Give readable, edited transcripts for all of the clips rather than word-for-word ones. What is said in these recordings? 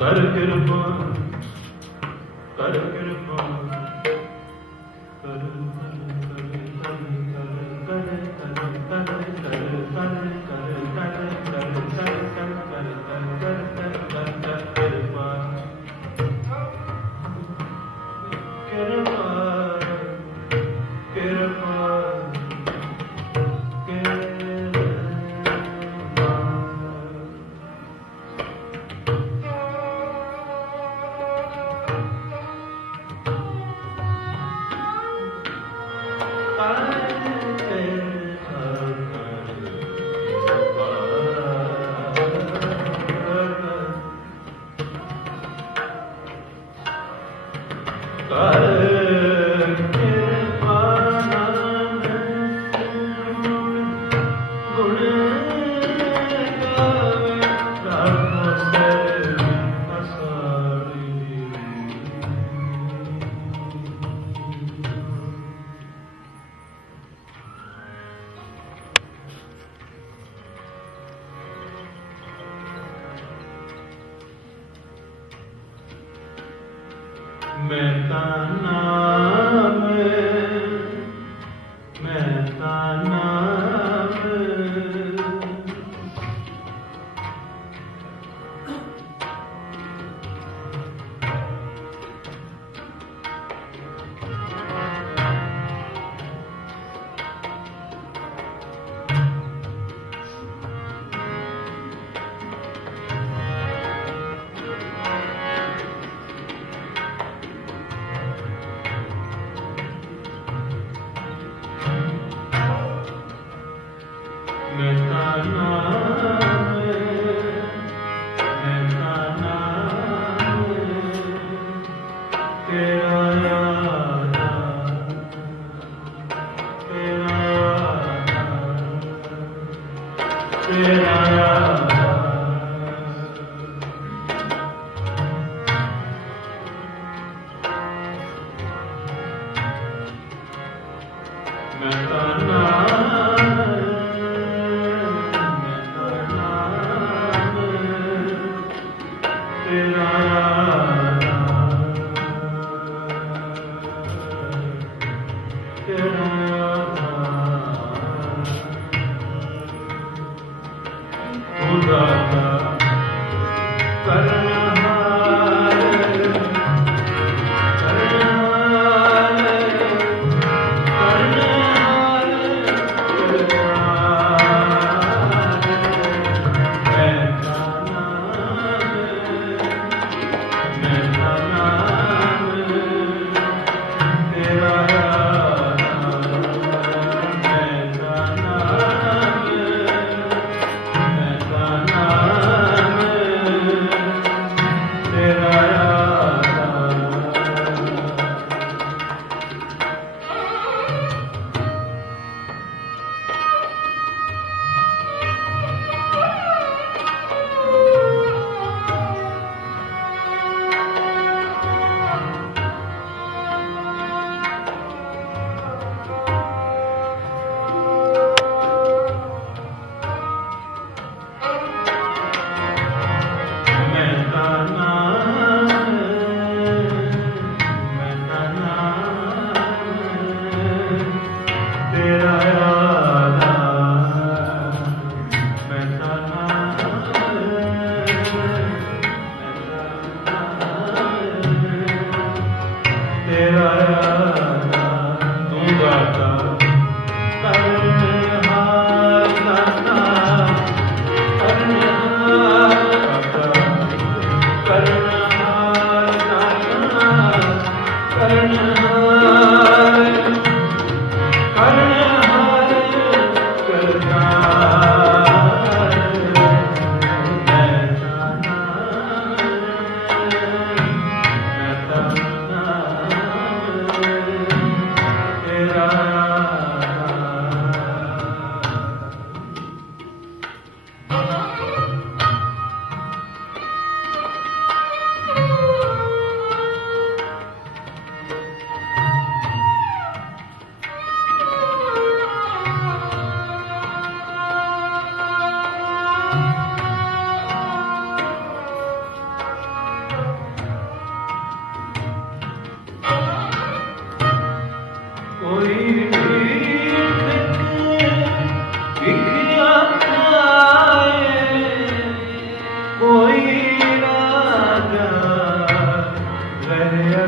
ਕਰ ਕਿਰਪਾ ਕਰ ਕਿਰਪਾ ਮੈਂ ਤਾਂ ਨਾਮ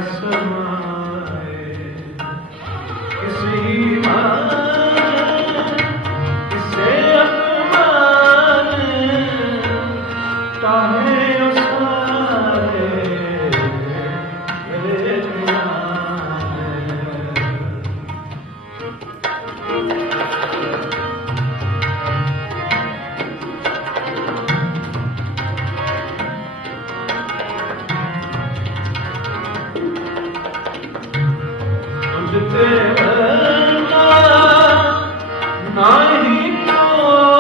समाए किसी मान किसे अपमान ताहे उसारे मेरे तुझते वरना नहीं कोई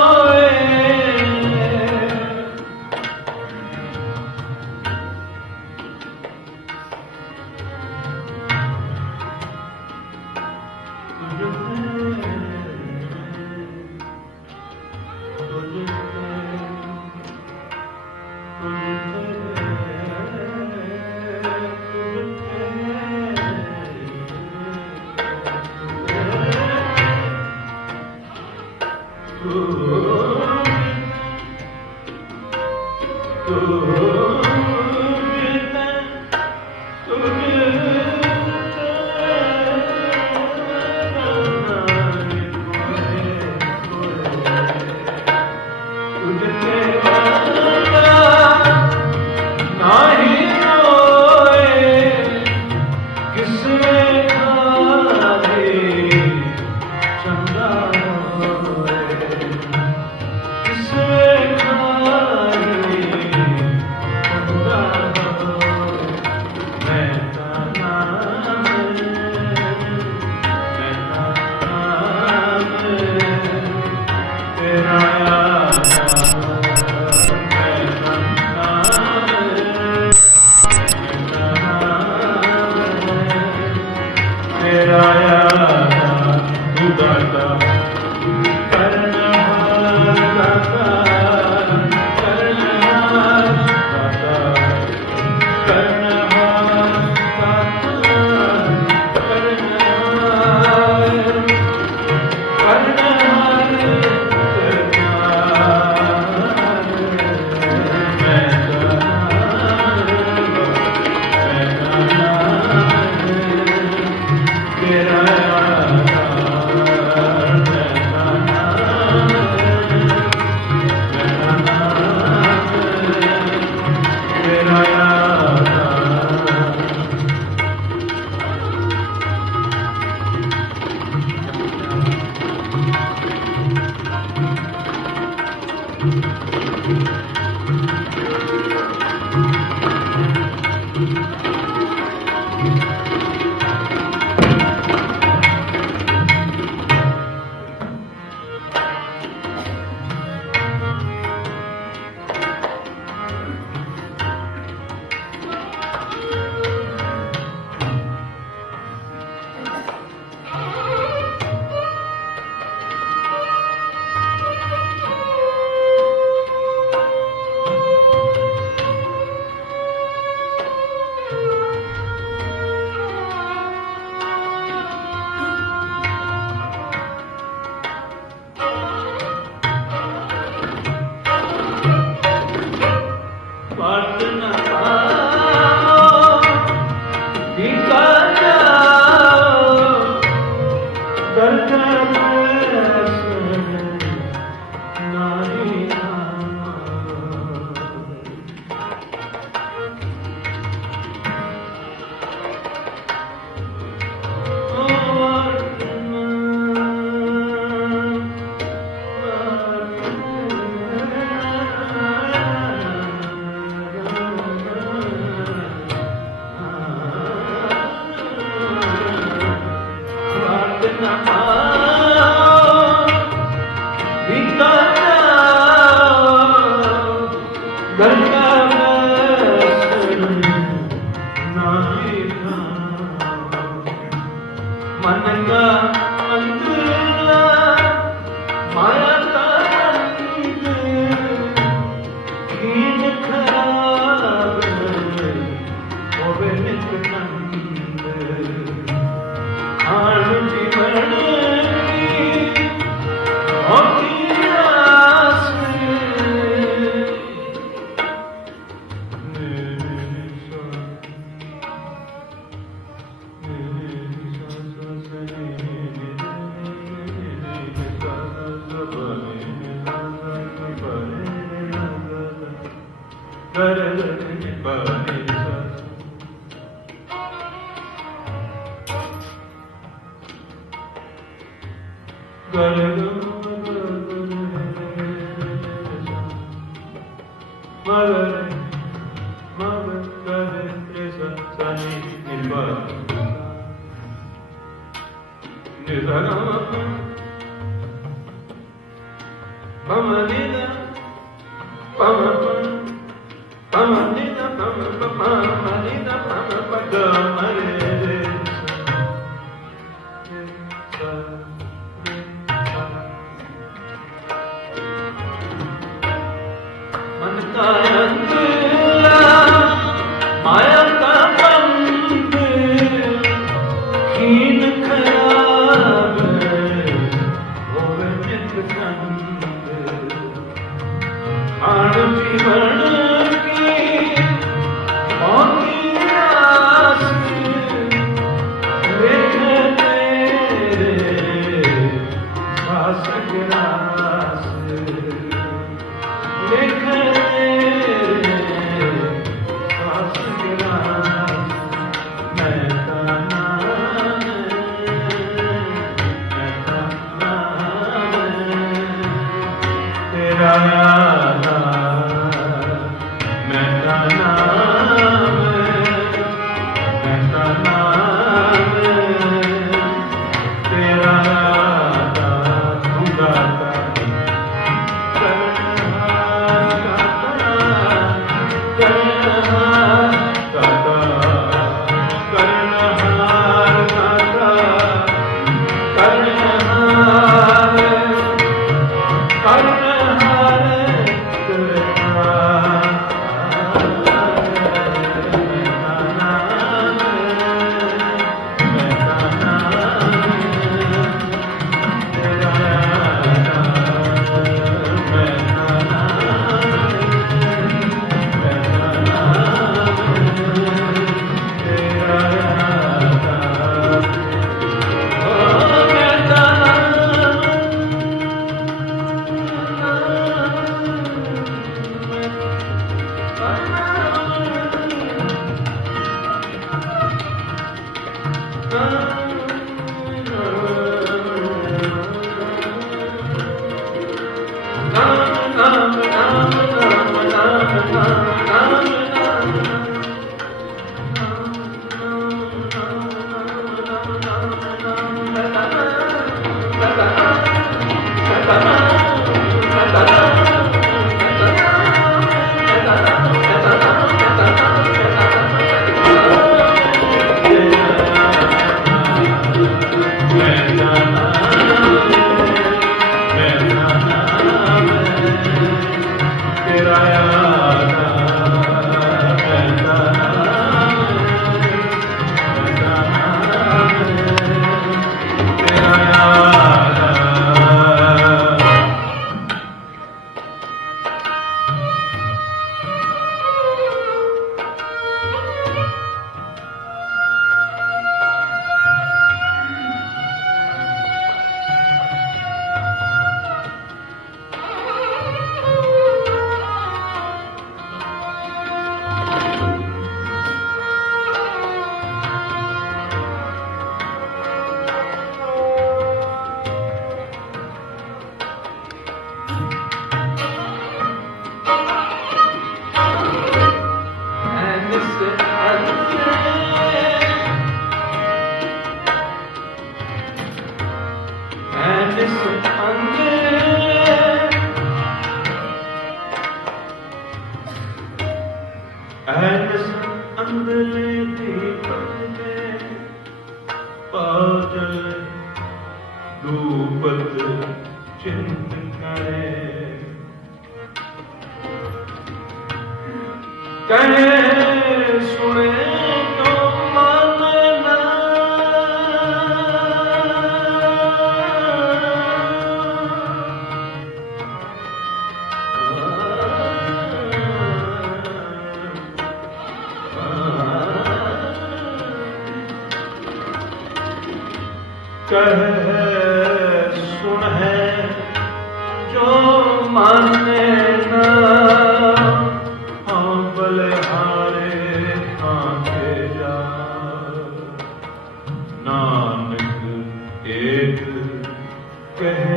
कह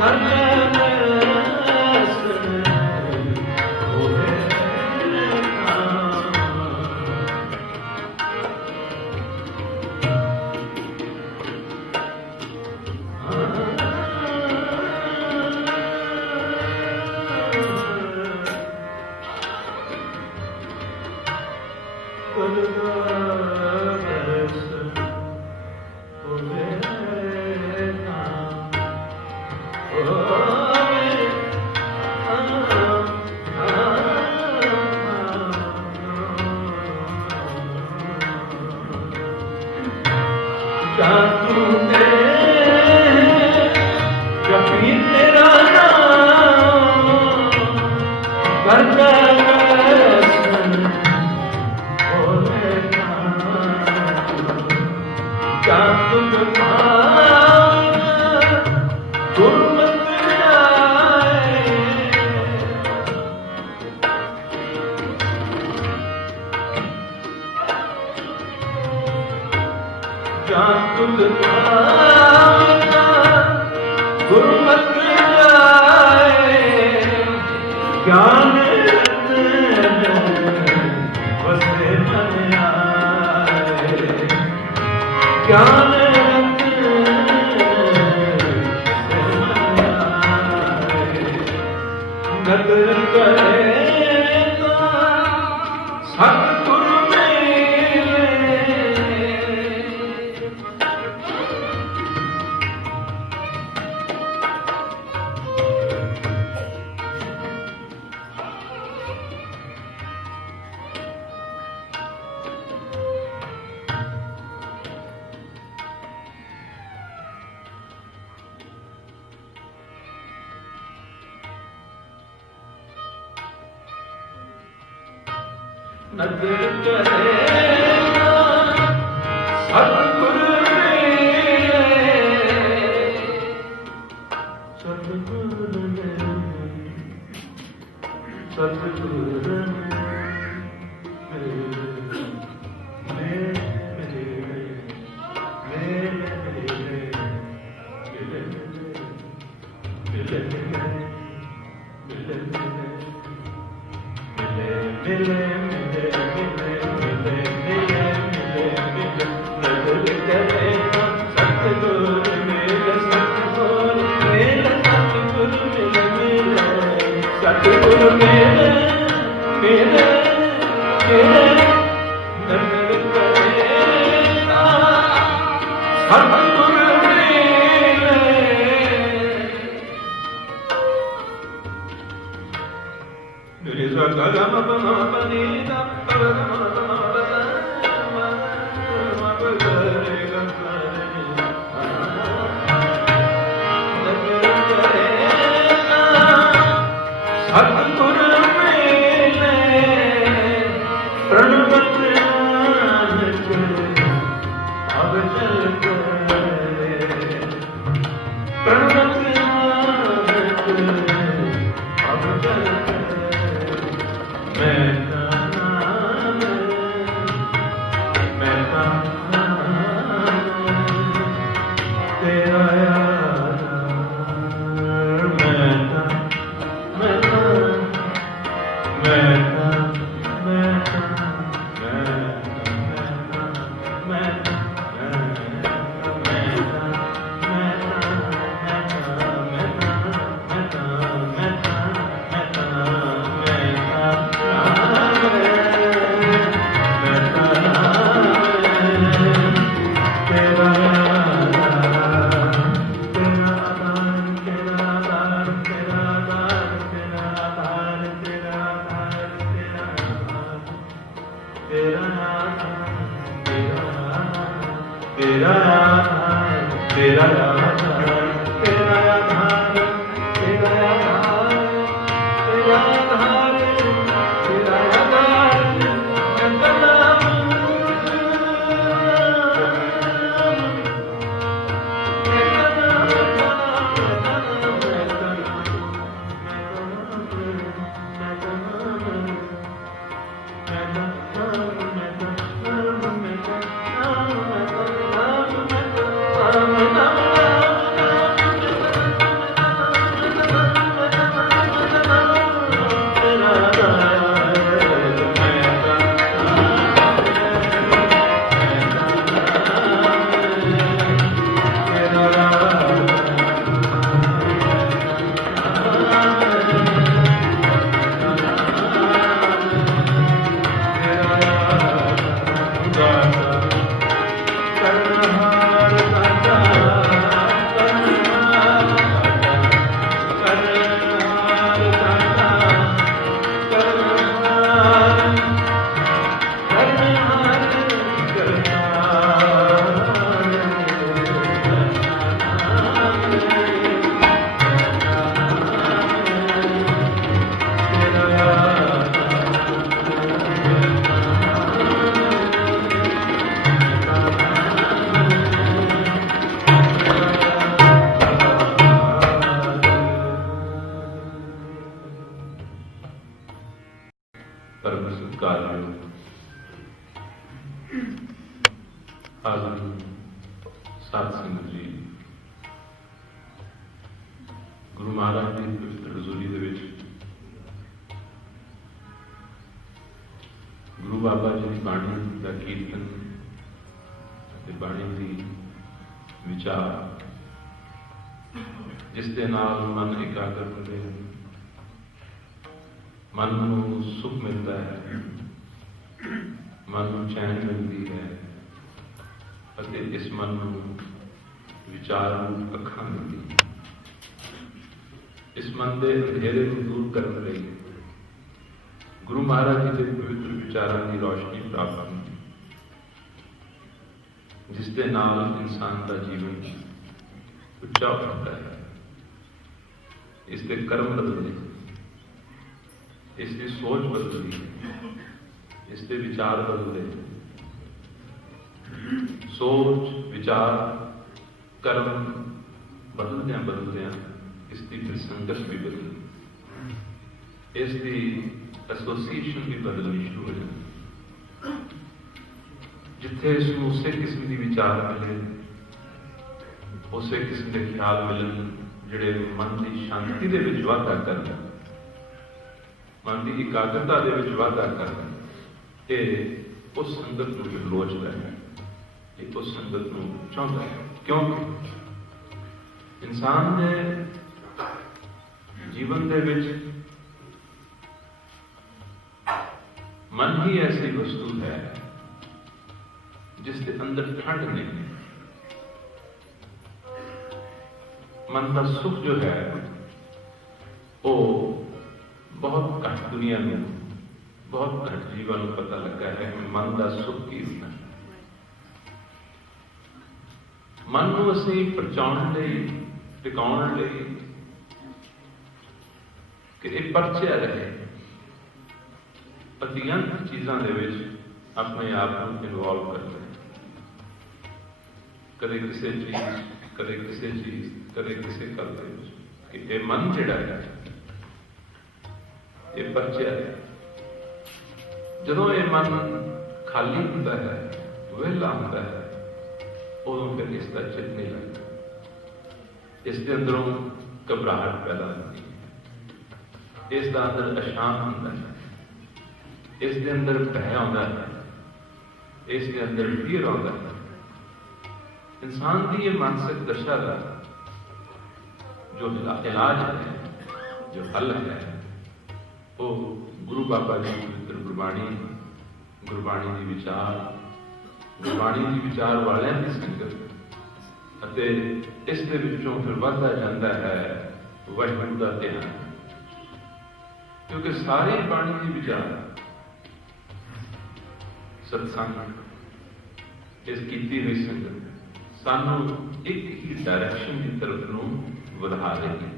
Namo ਆਜ਼ਮ ਸਾਧ ਸੰਗਤ ਜੀ, ਗੁਰੂ ਮਹਾਰਾਜ ਦੀ ਪਵਿੱਤਰ ਹਜ਼ੂਰੀ ਦੇ ਵਿੱਚ ਗੁਰੂ ਬਾਬਾ ਜੀ ਦੀ ਬਾਣੀ ਦਾ ਕੀਰਤਨ ਅਤੇ ਬਾਣੀ ਦੀ ਵਿਚਾਰ, ਜਿਸ ਦੇ ਨਾਲ ਮਨ ਇਕਾਗਰ ਹੁੰਦੇ ਹਨ, ਮਨ ਨੂੰ ਸੁਖ ਮਿਲਦਾ ਹੈ, ਮਨ ਨੂੰ ਚੈਨ ਮਿਲਦੀ ਹੈ ਅਤੇ ਇਸ ਮਨ ਨੂੰ ਵਿਚਾਰ ਨੂੰ ਅੱਖਾਂ ਮਿਲਦੀ। ਇਸ ਮਨ ਦੇ ਅੰਧੇਰੇ ਨੂੰ ਦੂਰ ਕਰਨ ਲਈ ਗੁਰੂ ਮਹਾਰਾਜ ਜੀ ਦੇ ਪਵਿੱਤਰ ਵਿਚਾਰਾਂ ਦੀ ਰੋਸ਼ਨੀ ਪ੍ਰਾਪਤ ਹੁੰਦੀ, ਜਿਸ ਦੇ ਨਾਲ ਇਨਸਾਨ ਦਾ ਜੀਵਨ ਉੱਚਾ ਹੁੰਦਾ ਹੈ। ਇਸ ਦੇ ਕਰਮ ਬਦਲਦੇ, ਇਸ ਦੀ ਸੋਚ ਬਦਲਦੀ, ਇਸ ਦੇ ਵਿਚਾਰ ਬਦਲਦੇ। ਸੋਚ, ਵਿਚਾਰ, ਕਰਮ ਬਦਲਦਿਆਂ ਇਸ ਦੀ ਫਿਰ ਸੰਗਤ ਵੀ ਬਦਲਦੀ, ਇਸ ਦੀ ਐਸੋਸੀਏਸ਼ਨ ਵੀ ਬਦਲਣੀ ਸ਼ੁਰੂ ਹੋ ਜਾਂਦੀ। ਜਿੱਥੇ ਇਸ ਨੂੰ ਉਸੇ ਕਿਸਮ ਦੀ ਵਿਚਾਰ ਮਿਲੇ, ਉਸੇ ਕਿਸਮ ਦੇ ਖਿਆਲ ਮਿਲਣ ਜਿਹੜੇ ਮਨ ਦੀ ਸ਼ਾਂਤੀ ਦੇ ਵਿੱਚ ਵਾਧਾ ਕਰਨ, ਮਨ ਦੀ ਇਕਾਗਰਤਾ ਦੇ ਵਿੱਚ ਵਾਧਾ ਕਰਨ, ਇਹ ਉਸ ਸੰਗਤ ਨੂੰ ਵੀ ਲੋਚਦਾ ਹੈ, ਇਹ ਉਸ ਸੰਗਤ ਨੂੰ ਚਾਹੁੰਦਾ ਹੈ। ਕਿਉਂਕਿ ਇਨਸਾਨ ਦੇ ਜੀਵਨ ਦੇ ਵਿੱਚ ਮਨ ਹੀ ਐਸੀ ਵਸਤੂ ਹੈ ਜਿਸ ਦੇ ਅੰਦਰ ਠੰਡ ਨਹੀਂ ਹੈ। ਮਨ ਦਾ ਸੁਖ ਜੋ ਹੈ ਉਹ ਬਹੁਤ ਘੱਟ ਦੁਨੀਆ ਨੂੰ, ਬਹੁਤ ਘੱਟ ਜੀਵਾਂ ਨੂੰ ਪਤਾ ਲੱਗਾ ਹੈ ਕਿ ਮਨ ਦਾ ਸੁਖ ਕੀ ਹੁੰਦਾ ਹੈ। ਮਨ ਨੂੰ ਅਸੀਂ ਪਰਚਾਉਣ ਲਈ, ਟਿਕਾਉਣ ਲਈ ਕਿ ਇਹ ਪਰਚਿਆ ਰਹੇ, ਅਤਿਅੰਤ ਚੀਜ਼ਾਂ ਦੇ ਵਿੱਚ ਆਪਣੇ ਆਪ ਨੂੰ ਇਨਵੋਲਵ ਕਰਦੇ, ਕਦੇ ਕਿਸੇ ਚੀਜ਼, ਕਦੇ ਕਿਸੇ ਚੀਜ਼, ਕਦੇ ਕਿਸੇ ਗੱਲ ਦੇ ਵਿੱਚ, ਕਿ ਇਹ ਮਨ ਜਿਹੜਾ ਹੈ ਇਹ ਪਰਚਿਆ ਹੈ। ਜਦੋਂ ਇਹ ਮਨ ਖਾਲੀ ਹੁੰਦਾ ਹੈ, ਵਿਹਲਾ ਹੁੰਦਾ ਹੈ, ਉਦੋਂ ਫਿਰ ਇਸ ਦਾ ਚਿੱਤ ਨਹੀਂ ਲੱਗਦਾ, ਇਸ ਦੇ ਅੰਦਰੋਂ ਘਬਰਾਹਟ ਪੈਦਾ ਹੁੰਦੀ ਹੈ, ਇਸ ਦਾ ਅੰਦਰ ਅਸ਼ਾਂਤ ਹੁੰਦਾ ਹੈ, ਇਸ ਦੇ ਅੰਦਰ ਭੈ ਆਉਂਦਾ ਹੈ, ਇਸ ਦੇ ਅੰਦਰ ਫੀਰ ਆਉਂਦਾ ਹੈ। ਇਨਸਾਨ ਦੀ ਇਹ ਮਾਨਸਿਕ ਦਸ਼ਾ ਦਾ ਜੋ ਇਲਾਜ ਹੈ, ਜੋ ਹੱਲ ਹੈ, ਉਹ ਗੁਰੂ ਬਾਬਾ ਜੀ ਦੀ ਪਵਿੱਤਰ ਗੁਰਬਾਣੀ, ਗੁਰਬਾਣੀ ਦੀ ਵਿਚਾਰ, ਗੁਰਬਾਣੀ ਦੀ ਵਿਚਾਰ ਵਾਲਿਆਂ ਦੀ ਸੰਗਤ ਅਤੇ ਇਸ ਦੇ ਵਿੱਚੋਂ ਫਿਰ ਵੱਧਦਾ ਜਾਂਦਾ ਹੈ ਵਾਹਿਗੁਰੂ ਦਾ ਧਿਆਨ। ਕਿਉਂਕਿ ਸਾਰੀ ਬਾਣੀ ਦੀ ਵਿਚਾਰ, ਸਤਸੰਗ, ਇਸ ਕੀਤੀ ਹੋਈ ਸੰਗਤ ਸਾਨੂੰ ਇੱਕ ਹੀ ਡਾਇਰੈਕਸ਼ਨ ਦੀ ਤਰਫ ਨੂੰ ਵਧਾ ਰਹੀ,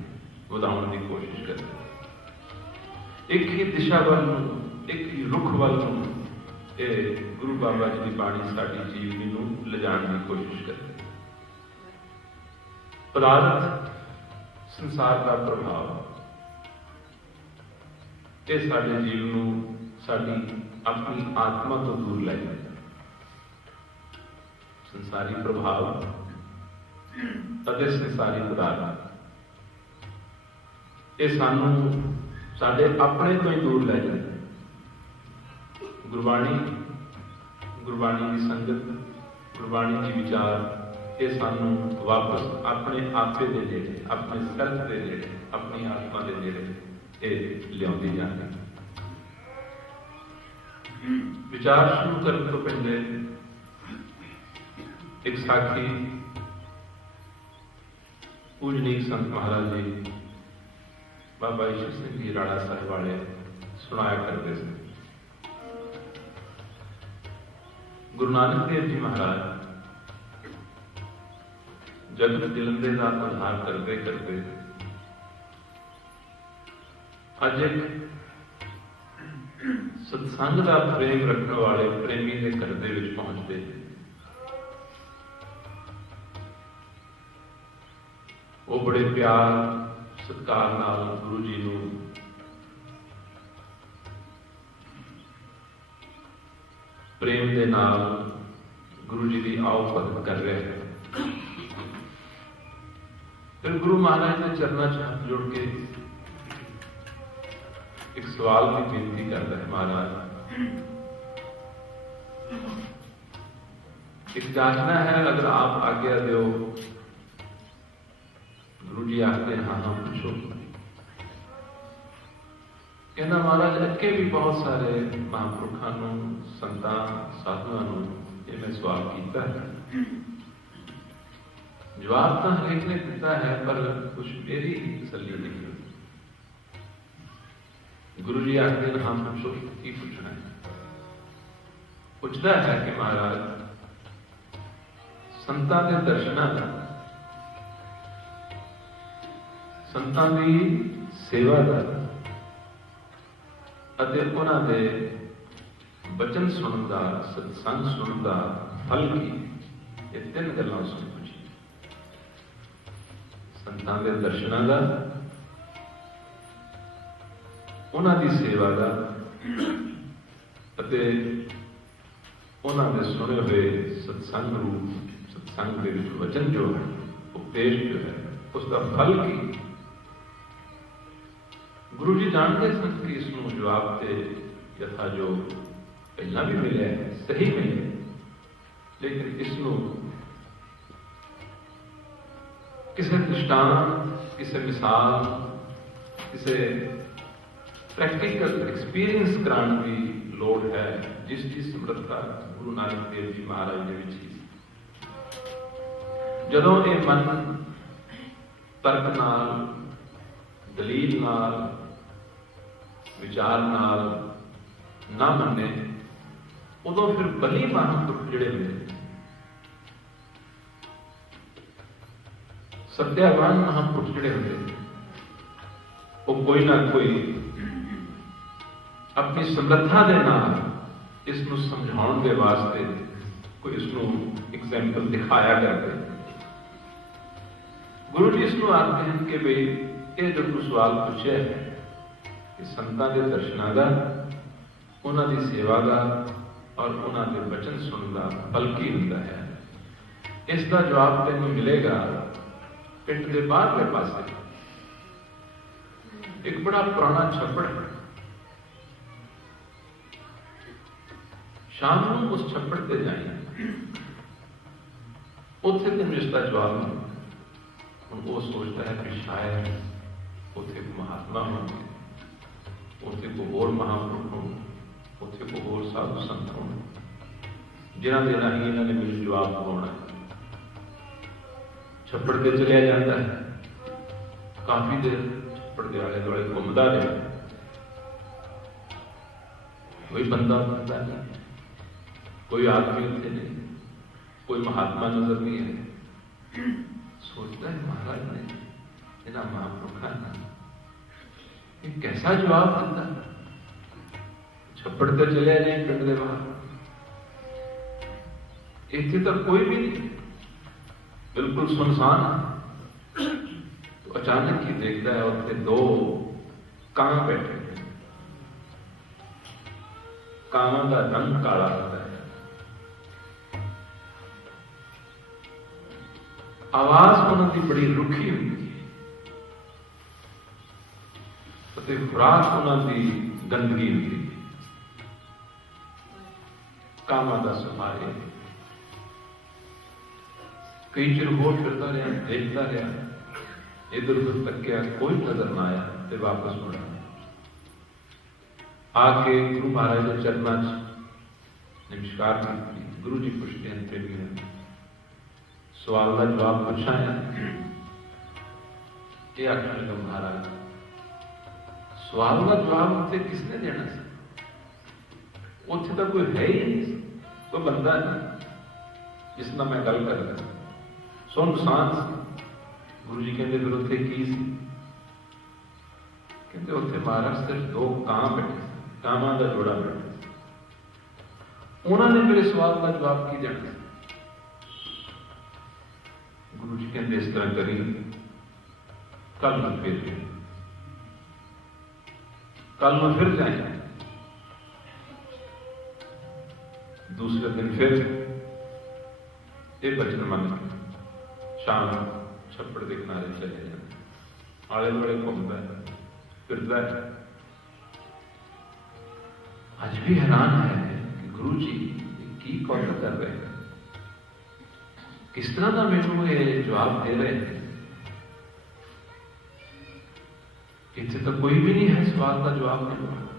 ਵਧਾਉਣ ਦੀ ਕੋਸ਼ਿਸ਼ ਕਰਦੀ, ਇੱਕ ਹੀ ਦਿਸ਼ਾ ਵੱਲ ਨੂੰ, ਇੱਕ ਹੀ ਰੁਖ ਵੱਲ ਨੂੰ ਇਹ ਗੁਰੂ ਬਾਬਾ ਜੀ ਦੀ ਬਾਣੀ ਸਾਡੀ ਜੀਵਨੀ ਨੂੰ ਲਿਜਾਣ ਦੀ ਕੋਸ਼ਿਸ਼ ਕਰਦੀ। ਪਦਾਰਥ, ਸੰਸਾਰ ਦਾ ਪ੍ਰਭਾਵ, ਇਹ ਸਾਡੇ ਜੀਵਨ ਨੂੰ ਸਾਡੀ ਆਪਣੀ ਆਤਮਾ ਤੋਂ ਦੂਰ ਲੈ ਜਾਂਦਾ। ਸੰਸਾਰੀ ਪ੍ਰਭਾਵ ਅਤੇ ਸੰਸਾਰੀ ਪਦਾਰਥ ਇਹ ਸਾਨੂੰ ਸਾਡੇ ਆਪਣੇ ਤੋਂ ਹੀ ਦੂਰ ਲੈ ਜਾਂਦੇ। ਗੁਰਬਾਣੀ, ਗੁਰਬਾਣੀ ਦੀ ਸੰਗਤ, ਗੁਰਬਾਣੀ ਦੀ ਵਿਚਾਰ ਇਹ ਸਾਨੂੰ ਵਾਪਸ ਆਪਣੇ ਆਪੇ ਦੇ ਨੇੜੇ, ਆਪਣੇ ਸੈਲਫ ਦੇ ਨੇੜੇ, ਆਪਣੀ ਆਤਮਾ ਦੇ ਨੇੜੇ ਇਹ ਲਿਆਉਂਦੀ ਜਾਂਦੀ। ਵਿਚਾਰ ਸ਼ੁਰੂ ਕਰਨ ਤੋਂ ਪਹਿਲੇ ਇੱਕ ਸਾਖੀ ਪੂਜਨੀਕ ਸੰਤ ਮਹਾਰਾਜ ਜੀ ਬਾਬਾ ਈਸ਼ਰ ਸਿੰਘ ਜੀ ਰਾੜਾ ਸਾਹਿਬ ਵਾਲੇ ਸੁਣਾਇਆ ਕਰਦੇ ਸਨ। ਗੁਰੂ ਨਾਨਕ ਦੇਵ ਜੀ ਮਹਾਰਾਜ ਜਗਤ ਜਲੰਦੇ ਦਾ ਉਧਾਰ ਕਰਦੇ ਕਰਦੇ ਅੱਜ ਇੱਕ ਸਤਸੰਗ ਦਾ ਪ੍ਰੇਮ ਰੱਖਣ ਵਾਲੇ ਪ੍ਰੇਮੀ ਦੇ ਘਰ ਦੇ ਵਿੱਚ ਪਹੁੰਚਦੇ। ਉਹ ਬੜੇ ਪਿਆਰ ਸਤਿਕਾਰ ਨਾਲ ਗੁਰੂ ਜੀ ਨੂੰ ਪ੍ਰੇਮ ਦੇ ਨਾਲ ਗੁਰੂ ਜੀ ਦੀ ਆਓ ਭਗਤ ਕਰ ਰਿਹਾ ਹੈ। ਫਿਰ ਗੁਰੂ ਮਹਾਰਾਜ ਦੇ ਚਰਨਾਂ 'ਚ ਹੱਥ ਜੋੜ ਕੇ ਇੱਕ ਸਵਾਲ ਦੀ ਬੇਨਤੀ ਕਰਦਾ ਹੈ, ਮਹਾਰਾਜ एक जांचना है, अगर आप आज्ञा दो। गुरु जी आखते हैं हाँ हाँ पूछो। कहना महाराज अगे भी बहुत सारे महापुरुषों संतां साधुओं ये मैं सवाल किया है, जवाब तो हरेक ने दिता है पर कुछ मेरी तसल्ली नहीं हुई। गुरु जी आखते हैं हाँ पूछो, की पूछना है? पूछता है कि महाराज संतां दे दर्शनां दा, संतां दी सेवा दा अते उन्हां दे बचन सुनन दा, सत्संग सुनन दा फल की, ये तीन गल्लां सुन पुछी। संतां दे दर्शनां दा, उन्हां दी सेवा दा अते उन्हां दे सुने हुए सत्संग रूप संग के वचन जो है, उपदेश जो है, उसका फल की। गुरु जी जानते सन कि इसनों जवाब से यथा जो पहला भी मिले सही मिले, लेकिन इसनों किसी दृष्टांत, किसी मिसाल, किसी प्रैक्टिकल एक्सपीरियंस कराने की लोड़ है, जिसकी समर्थता गुरु नानक देव जी महाराज ने भी। जदों ये मन तर्क नाल, दलील नाल, विचार नाल ना मने, उदों फिर बली महापुरुष जिहड़े होंदे, सत्यावान महापुरुष जिहड़े होंदे, वो कोई ना कोई अपनी समर्था दे नाल इसनूं समझाउण दे वास्ते कोई इसनूं एग्जाम्पल दिखाया करते। गुरु जी इसको आखते हैं कि भाई ये जो तू सवाल पूछे है कि संतां दे दर्शनां दा, उन्हां दी सेवा दा और उन्हां दे वचन सुनन दा फल की हुंदा है, इसका जवाब तैनूं मिलेगा पिंड दे बाहरले पासे एक बड़ा पुराना छप्पड़ है। शाम नूं उस छप्पड़ ते जाई, उत्थे तैनूं इसका जवाब मिलेगा। वो सोचता है कि शायद उसे को महात्मा हो, उसे को और महापुरुष हो, उसे को और साधु संत हो, जिन्होंने देना ही इन्होंने मेरे जवाब पाना है। छप्पड़ के चलिया जाता है, काफी देर छप्पड़ के आले दुआले घूमता रहे, कोई बंदा मिलता नहीं, कोई आदमी उत्थे नहीं, कोई महात्मा नजर नहीं है। सोचता है महाराज ने इन्हां महापुरुषों ने कैसा जवाब दिता। छप्पड़ तो चलिया जाए पिंड के बाहर, इत्थे तो कोई भी नहीं, बिल्कुल सुनसान। तो अचानक ही देखता है उत्थे दो कां बैठे, कांवां का रंग काला होता है, आवाज उन्होंने बड़ी रुखी होती है, खुराक उन्होंने गंदगी होती है। कामां दा सुभाव कई चिर होर फिरता रहा, देखता रहा, इधर उधर तकिया, कोई नजर ना आया, तो वापस मुड़ा आके गुरु महाराज के चरणों च नमस्कार की। गुरु जी पुछते हैं प्रेमी सवाल का जवाब पूछा है, ये आखने लगा महाराज सवाल का जवाब उत्थे किसने देना सी? उत्थे तो कोई है ही नहीं, कोई बंदा नहीं जिस नाल मैं गल कर रहा, सुनसान सी। गुरु जी कहते फिर उत्थे की सी? कहते उत्थे महाराज सिर्फ दो कां बैठे, कांवां दा जोड़ा बैठा। उन्होंने मेरे सवाल का जवाब की देना? गुरु जी कहते इस तरह करी, कल में फिर जाए। दूसरे दिन फिर ਇਹ ਬਚਨ ਮੰਨ ਕੇ ਸ਼ਾਮ ਛੱਪੜ ਦੇ ਕਿਨਾਰੇ ਚਲੇ ਜਾਂਦੇ, ਆਲੇ ਦੁਆਲੇ ਘੁੰਮਦਾ ਫਿਰਦਾ ਹੈ। ਅੱਜ ਵੀ ਹੈਰਾਨ ਹੈ ਕਿ ਗੁਰੂ ਜੀ ਕੀ ਕੌਤਕ ਕਰ ਰਹੇ हैं, किस तरह का मैनू ये जवाब दे रहे हैं। इतने तो कोई भी नहीं है सवाल का जवाब देने वाला।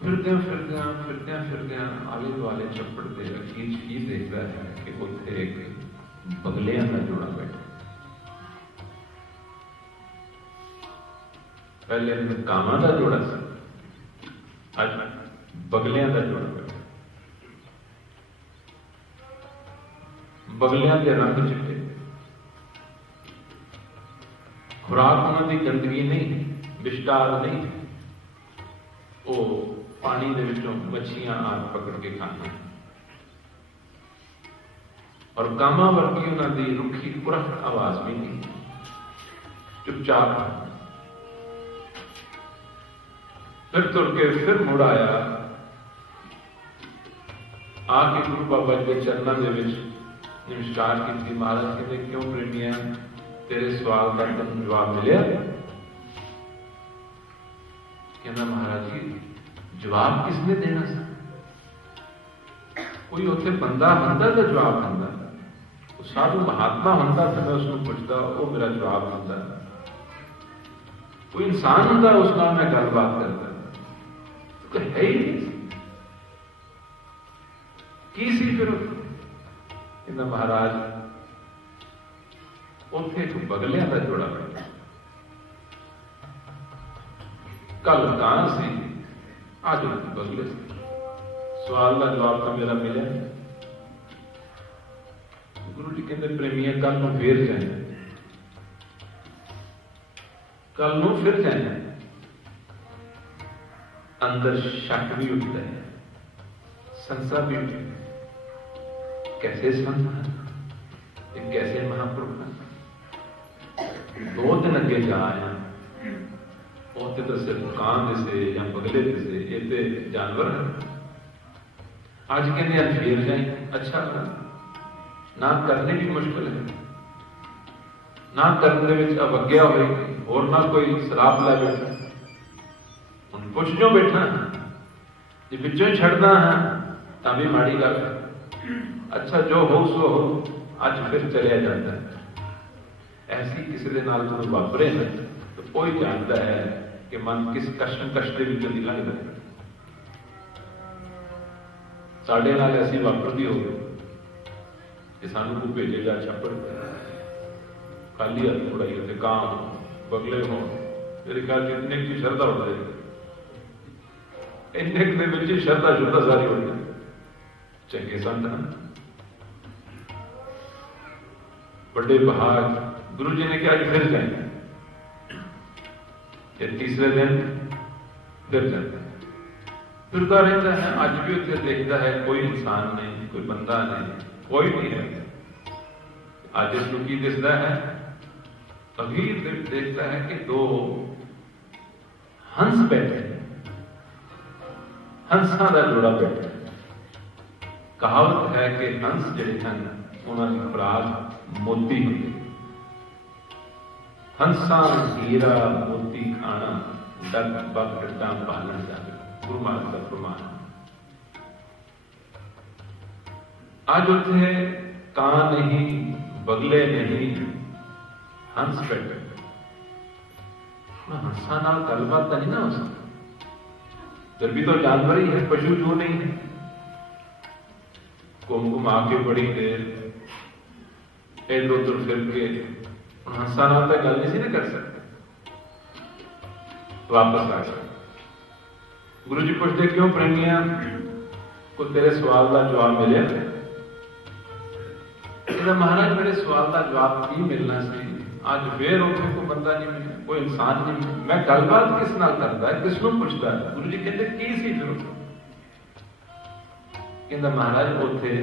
फिरदे आले दुआले छप्पड़ दे अखीर की देखता है कि उत्थे एक बगलियां का जोड़ा बैठा। पहले कामां का जोड़ा सा, आज बगलियां का जोड़ा बैठा। बगलियां के रंग चिट्टे, खुराक उन्होंने गंदगी नहीं, विष्टार नहीं, वो पानी दे विचों मच्छियां आग पकड़ के खाना, और कामा वर्गी उन्होंने रुखी पुरख आवाज भी नहीं, चुपचाप। फिर तुर के फिर मुड़ आया, आके गुरु बाबा जी के चरणों के विच नमस्कार की। महाराज कहते क्यों प्रेमिया तेरे सवाल का तुम जवाब मिले? कहना महाराज जी जवाब किसने देना सा? कोई उत्थे बंदा होंदा तो जवाब होंदा, साधु महात्मा होंदा तो मैं उसको पूछता, वो मेरा जवाब होंदा। कोई इंसान होंदा उस नाल मैं गलबात करता, तो है ही नहीं की सी। फिर कहना महाराज उत्थे एक बगलियां का जोड़ा बैठा, कल कां सी, आज बगले से। सवाल का जवाब तो मेरा मिले। गुरु जी कहते प्रेमिया कल नूं फिर जाना, कल नूं फिर जाना। अंदर शक भी उठता है, संसा भी उठता है। कैसे संत, कैसे महापुरुष। दो दिन अगे जा आया, उत्थे तो सिर्फ कान दिसे या बगले दिसे, ये तो जानवर है। अज कहते फिर जाए, अच्छा ना करने भी मुश्किल है, ना करने में अवज्ञा होगी, और ना कोई शराब ला बैठा। हम पुछ जो बैठा, जो बिचों छड़ना है तो भी माड़ी गल है। अच्छा जो हो सो हो, अज फिर चलिया जाता है। ऐसी किसी के नाल जो वापरे है तो कोई जानता है कि मन किस कष्ट के विचों दी लंघदा है। साडे नाल ऐसी वापरदी हो कि सानू कोई भेजेगा छप्पड़ खाली हाथ मुड़ाई होते काम बगले हो, मेरे ख्याल इतने की श्रद्धा हो जाए, इन्ने के विच श्रद्धा शुद्धा सारी हो जाए। चंगे संत हैं, बड़े बहार। गुरु जी ने कहा फिर जाए, तीसरे दिन फिर जाता है, फिरता रहता है। अज भी उत्थे देखता है कोई इंसान नहीं, कोई बंदा नहीं, कोई नहीं है। आज इसको की दिसदा है, अभी देखता है कि दो हंस बैठे, हंसा का जोड़ा बैठा। कहावत है कि हंस जिहड़े हैं उन्होंने खुराक मोती होंगे। हंसा हीरा मोती खाना, डग बग डड्डा पालन जावे, गुरु महाराज का फरमान। आज उत्थे कां नहीं, बगले नहीं, हंस बैठे। हंसा नाल गलबात तो नहीं ना हो सकती, फिर भी तो जानवर ही है, पशु जो नहीं है। घूम घुमा के बड़ी देर इधर उधर फिर के हंसा नाल तो गल नहीं कर सकते, वापस आ सकते। गुरु जी पूछते क्यों प्रेमिया को तेरे सवाल का जवाब मिले? महाराज मेरे सवाल का जवाब की मिलना सी, आज फिर उत्थे कोई बंदा नहीं मिला, कोई इंसान नहीं मिला, मैं गलबात किस नाल करता है, किसनों पूछता है? गुरु जी कहते की सी फिर? कहता महाराज उत्थे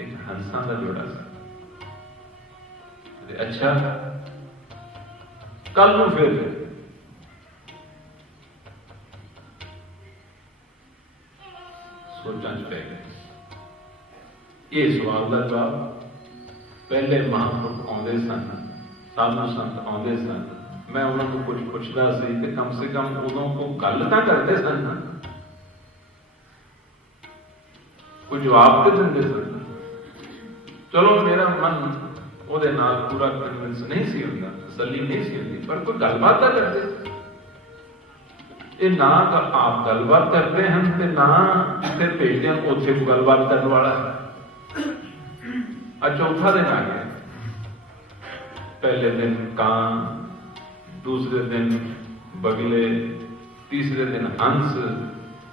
एक हंसा का जोड़ा सा। अच्छा कल नूं फिर सोचां च पै गए। ਇਹ ਸਵਾਲ ਦਾ ਜਵਾਬ ਪਹਿਲੇ ਮਹਾਂਪੁਰਖ ਆਉਂਦੇ ਸਨ, ਸਾਧੂ ਸੰਤ ਆਉਂਦੇ ਸਨ, ਮੈਂ ਉਹਨਾਂ ਨੂੰ ਕੁਝ ਪੁੱਛਦਾ ਸੀ ਤੇ ਕਮ ਸੇ ਕਮ ਉਦੋਂ ਕੋਈ ਗੱਲ ਤਾਂ ਕਰਦੇ ਸਨ ਨਾ, ਕੋਈ ਜਵਾਬ ਤੇ ਦਿੰਦੇ ਸਨ। ਚਲੋ ਮੇਰਾ ਮਨ ਉਹਦੇ ਨਾਲ ਪੂਰਾ ਕਨਵਿੰਸ ਨਹੀਂ ਸੀ ਹੁੰਦਾ, ਤਸੱਲੀ ਨਹੀਂ ਸੀ ਹੁੰਦੀ, ਪਰ ਕੋਈ ਗੱਲਬਾਤ ਤਾਂ ਕਰਦੇ। ਇਹ ਨਾ ਤਾਂ ਆਪ ਗੱਲਬਾਤ ਕਰਦੇ ਹਨ ਤੇ ਨਾ ਜਿੱਥੇ ਭੇਜਦੇ ਹਨ ਉੱਥੇ ਕੋਈ ਗੱਲਬਾਤ ਕਰਨ ਵਾਲਾ ਹੈ। ਅੱਜ ਚੌਥਾ ਦਿਨ ਆ ਗਿਆ। ਪਹਿਲੇ ਦਿਨ ਕਾਂ, ਦੂਸਰੇ ਦਿਨ ਬਗਲੇ, ਤੀਸਰੇ ਦਿਨ ਹੰਸ।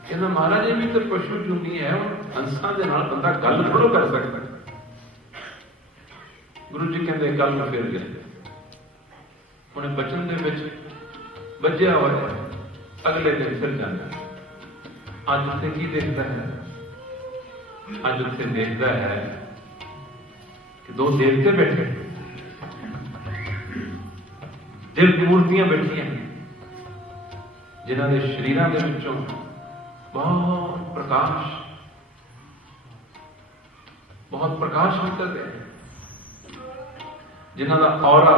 ਕਹਿੰਦਾ ਮਹਾਰਾਜ ਇਹ ਵੀ ਤਾਂ ਪਸ਼ੂ ਜੁਨੀ ਹੈ, ਹੰਸਾਂ ਦੇ ਨਾਲ ਬੰਦਾ ਗੱਲ ਥੋੜ੍ਹਾ ਕਰ ਸਕਦਾ। ਗੁਰੂ ਜੀ ਕਹਿੰਦੇ ਗੱਲ ਨੂੰ ਫਿਰ ਗਏ। ਹੁਣ ਬਚਨ ਦੇ ਵਿੱਚ ਵੱਜਿਆ ਹੋਇਆ, ਅਗਲੇ ਦਿਨ ਫਿਰ ਜਾਂਦਾ। ਅੱਜ ਉੱਥੇ ਕੀ ਦੇਖਦਾ ਹੈ? ਅੱਜ ਉੱਥੇ ਦੇਖਦਾ ਹੈ ਕਿ ਦੋ ਦੇਵਤੇ ਬੈਠੇ, ਦਿਲ ਮੂਰਤੀਆਂ ਬੈਠੀਆਂ, ਜਿਨ੍ਹਾਂ ਦੇ ਸਰੀਰਾਂ ਦੇ ਵਿੱਚੋਂ ਬਹੁਤ ਪ੍ਰਕਾਸ਼ ਨਿਕਲ ਰਿਹਾ, ਜਿਨ੍ਹਾਂ ਦਾ ਔਰਾ,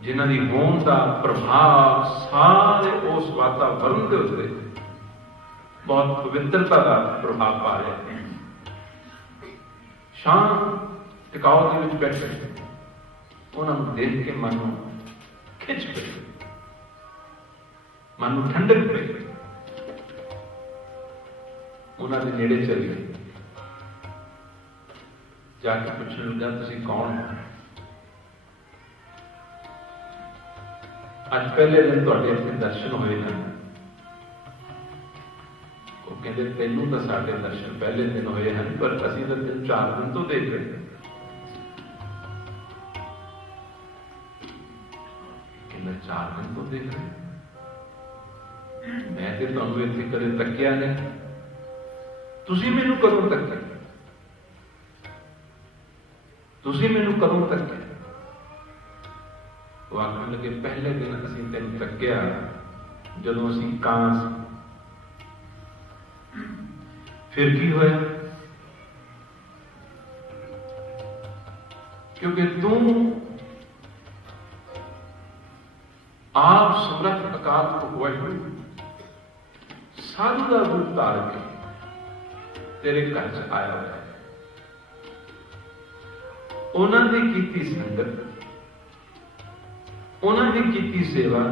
ਜਿਨ੍ਹਾਂ ਦੀ ਹੋਂਦ ਦਾ ਪ੍ਰਭਾਵ ਸਾਰੇ ਉਸ ਵਾਤਾਵਰਨ ਦੇ ਉੱਤੇ ਬਹੁਤ ਪਵਿੱਤਰਤਾ ਦਾ ਪ੍ਰਭਾਵ ਪਾ ਰਿਹਾ ਹੈ। ਸ਼ਾਂਤ ਟਿਕਾਓ ਦੇ ਵਿੱਚ ਬੈਠੇ ਉਹਨਾਂ ਨੂੰ ਦੇਖ ਕੇ ਮਨ ਨੂੰ ਖਿੱਚ ਪਈ, ਮਨ ਨੂੰ ਠੰਡਕ ਪਈ। ਉਹਨਾਂ ਦੇ ਨੇੜੇ ਚਲ ਗਏ, ਜਾ ਕੇ ਪੁੱਛਣ ਲੱਗਾ ਤੁਸੀਂ ਕੌਣ ਹੋ? ਅੱਜ ਪਹਿਲੇ ਦਿਨ ਤੁਹਾਡੇ ਇੱਥੇ ਦਰਸ਼ਨ ਹੋਏ ਹਨ। ਉਹ ਕਹਿੰਦੇ ਤੈਨੂੰ ਤਾਂ ਸਾਡੇ ਦਰਸ਼ਨ ਪਹਿਲੇ ਦਿਨ ਹੋਏ ਹਨ, ਪਰ ਅਸੀਂ ਤਾਂ 3-4 ਦਿਨ ਤੋਂ ਦੇਖ ਰਹੇ ਹਾਂ। ਕਹਿੰਦਾ 4 ਦਿਨ ਤੋਂ ਦੇਖ ਰਹੇ, ਮੈਂ ਤੇ ਤੁਹਾਨੂੰ ਇੱਥੇ ਕਦੇ ਤੱਕਿਆ ਨਹੀਂ, ਤੁਸੀਂ ਮੈਨੂੰ ਕਦੋਂ ਤੱਕਿਆ? ਤੁਸੀਂ ਮੈਨੂੰ ਕਦੋਂ ਤੱਕਿਆ? ਉਹ ਆਖਣ ਲੱਗੇ ਪਹਿਲੇ ਦਿਨ ਅਸੀਂ ਤੈਨੂੰ ਤੱਕਿਆ ਜਦੋਂ ਅਸੀਂ ਕਾਂ ਸੀ। ਫਿਰ ਕੀ ਹੋਇਆ? ਕਿਉਂਕਿ ਤੂੰ ਆਪ ਸਮਰੱਥ ਅਕਾਲ ਪੁਰਖ ਵਾਹਿਗੁਰੂ ਸਾਧੂ ਦਾ ਰੂਪ ਧਾਰ ਕੇ ਤੇਰੇ ਘਰ ਚ ਆਇਆ ਹੋਇਆ ਹੈ। ਉਹਨਾਂ ਦੀ ਕੀਤੀ ਸੰਗਤ, ਉਹਨਾਂ ਦੀ ਕੀਤੀ ਸੇਵਾ,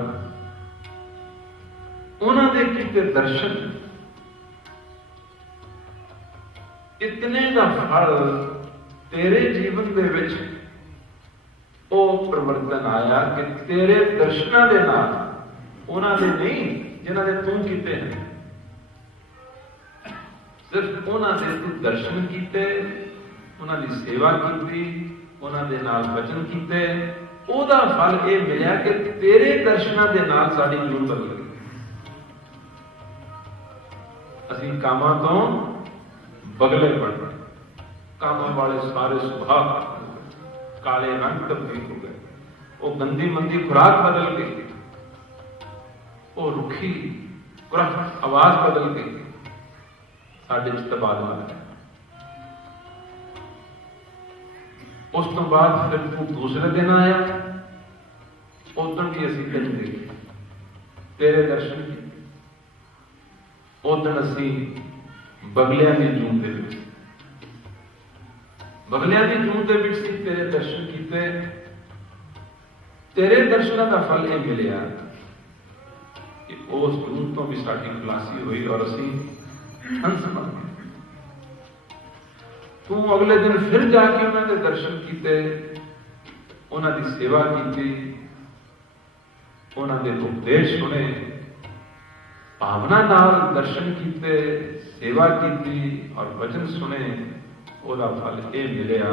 ਉਹਨਾਂ ਦੇ ਕੀਤੇ ਦਰਸ਼ਨ, ਇਤਨੇ ਦਾ ਫਲ ਤੇਰੇ ਜੀਵਨ ਦੇ ਵਿੱਚ ਉਹ ਪਰਿਵਰਤਨ ਆਇਆ ਕਿ ਤੇਰੇ ਦਰਸ਼ਨਾਂ ਦੇ ਨਾਲ, ਉਹਨਾਂ ਦੇ ਨਹੀਂ ਜਿਨ੍ਹਾਂ ਦੇ ਤੂੰ ਕੀਤੇ ਹਨ, ਸਿਰਫ ਉਹਨਾਂ ਦੇ ਤੂੰ ਦਰਸ਼ਨ ਕੀਤੇ, ਉਹਨਾਂ ਦੀ ਸੇਵਾ ਕੀਤੀ, ਉਹਨਾਂ ਦੇ ਨਾਲ ਵਚਨ ਕੀਤੇ, ਉਹਦਾ ਫਲ ਇਹ ਮਿਲਿਆ ਕਿ ਤੇਰੇ ਦਰਸ਼ਨਾਂ ਦੇ ਨਾਲ ਸਾਡੀ ਜੀਵਨ ਬਦਲ ਗਈ। ਅਸੀਂ ਕਾਮਾਂ ਤੋਂ ਬਗਲੇ ਬਣ ਗਏ, ਕਾਮਾਂ ਵਾਲੇ ਸਾਰੇ ਸੁਭਾਅ ਕਾਲੇ ਰੰਗ ਤਬਦੀਲ ਹੋ ਗਏ, ਉਹ ਗੰਦੀ ਮੰਦੀ ਖੁਰਾਕ ਬਦਲ ਗਈ, ਉਹ ਰੁੱਖੀ ਕੁਰਖ ਆਵਾਜ਼ ਬਦਲ ਗਈ, ਸਾਡੇ ਚ ਤਬਾਦਲਾ ਹੈ। ਉਸ ਤੋਂ ਬਾਅਦ ਫਿਰ ਤੂੰ ਦੂਸਰੇ ਦਿਨ ਆਇਆ, ਉਦੋਂ ਵੀ ਅਸੀਂ ਤੈਨੂੰ ਦੇਖੇ, ਤੇਰੇ ਦਰਸ਼ਨ ਕੀਤੇ। ਉਦੋਂ ਅਸੀਂ ਬਗਲਿਆਂ ਦੀ ਜੂਨ ਦੇ ਵਿੱਚ, ਬਗਲਿਆਂ ਦੀ ਜੂਨ ਦੇ ਵਿੱਚ ਸੀ, ਤੇਰੇ ਦਰਸ਼ਨ ਕੀਤੇ। ਤੇਰੇ ਦਰਸ਼ਨਾਂ ਦਾ ਫਲ ਇਹ ਮਿਲਿਆ ਕਿ ਉਸ ਜੂਨ ਤੋਂ ਵੀ ਸਾਡੀ ਖੁਲਾਸੀ ਹੋਈ ਔਰ ਅਸੀਂ ਹੰਸ ਬਣ ਗਏ। ਤੂੰ ਅਗਲੇ ਦਿਨ ਫਿਰ ਜਾ ਕੇ ਉਹਨਾਂ ਦੇ ਦਰਸ਼ਨ ਕੀਤੇ, ਉਹਨਾਂ ਦੀ ਸੇਵਾ ਕੀਤੀ, ਉਹਨਾਂ ਦੇ ਉਪਦੇਸ਼ ਸੁਣੇ, ਭਾਵਨਾ ਨਾਲ ਦਰਸ਼ਨ ਕੀਤੇ, ਸੇਵਾ ਕੀਤੀ ਔਰ ਵਚਨ ਸੁਣੇ। ਉਹਦਾ ਫਲ ਇਹ ਮਿਲਿਆ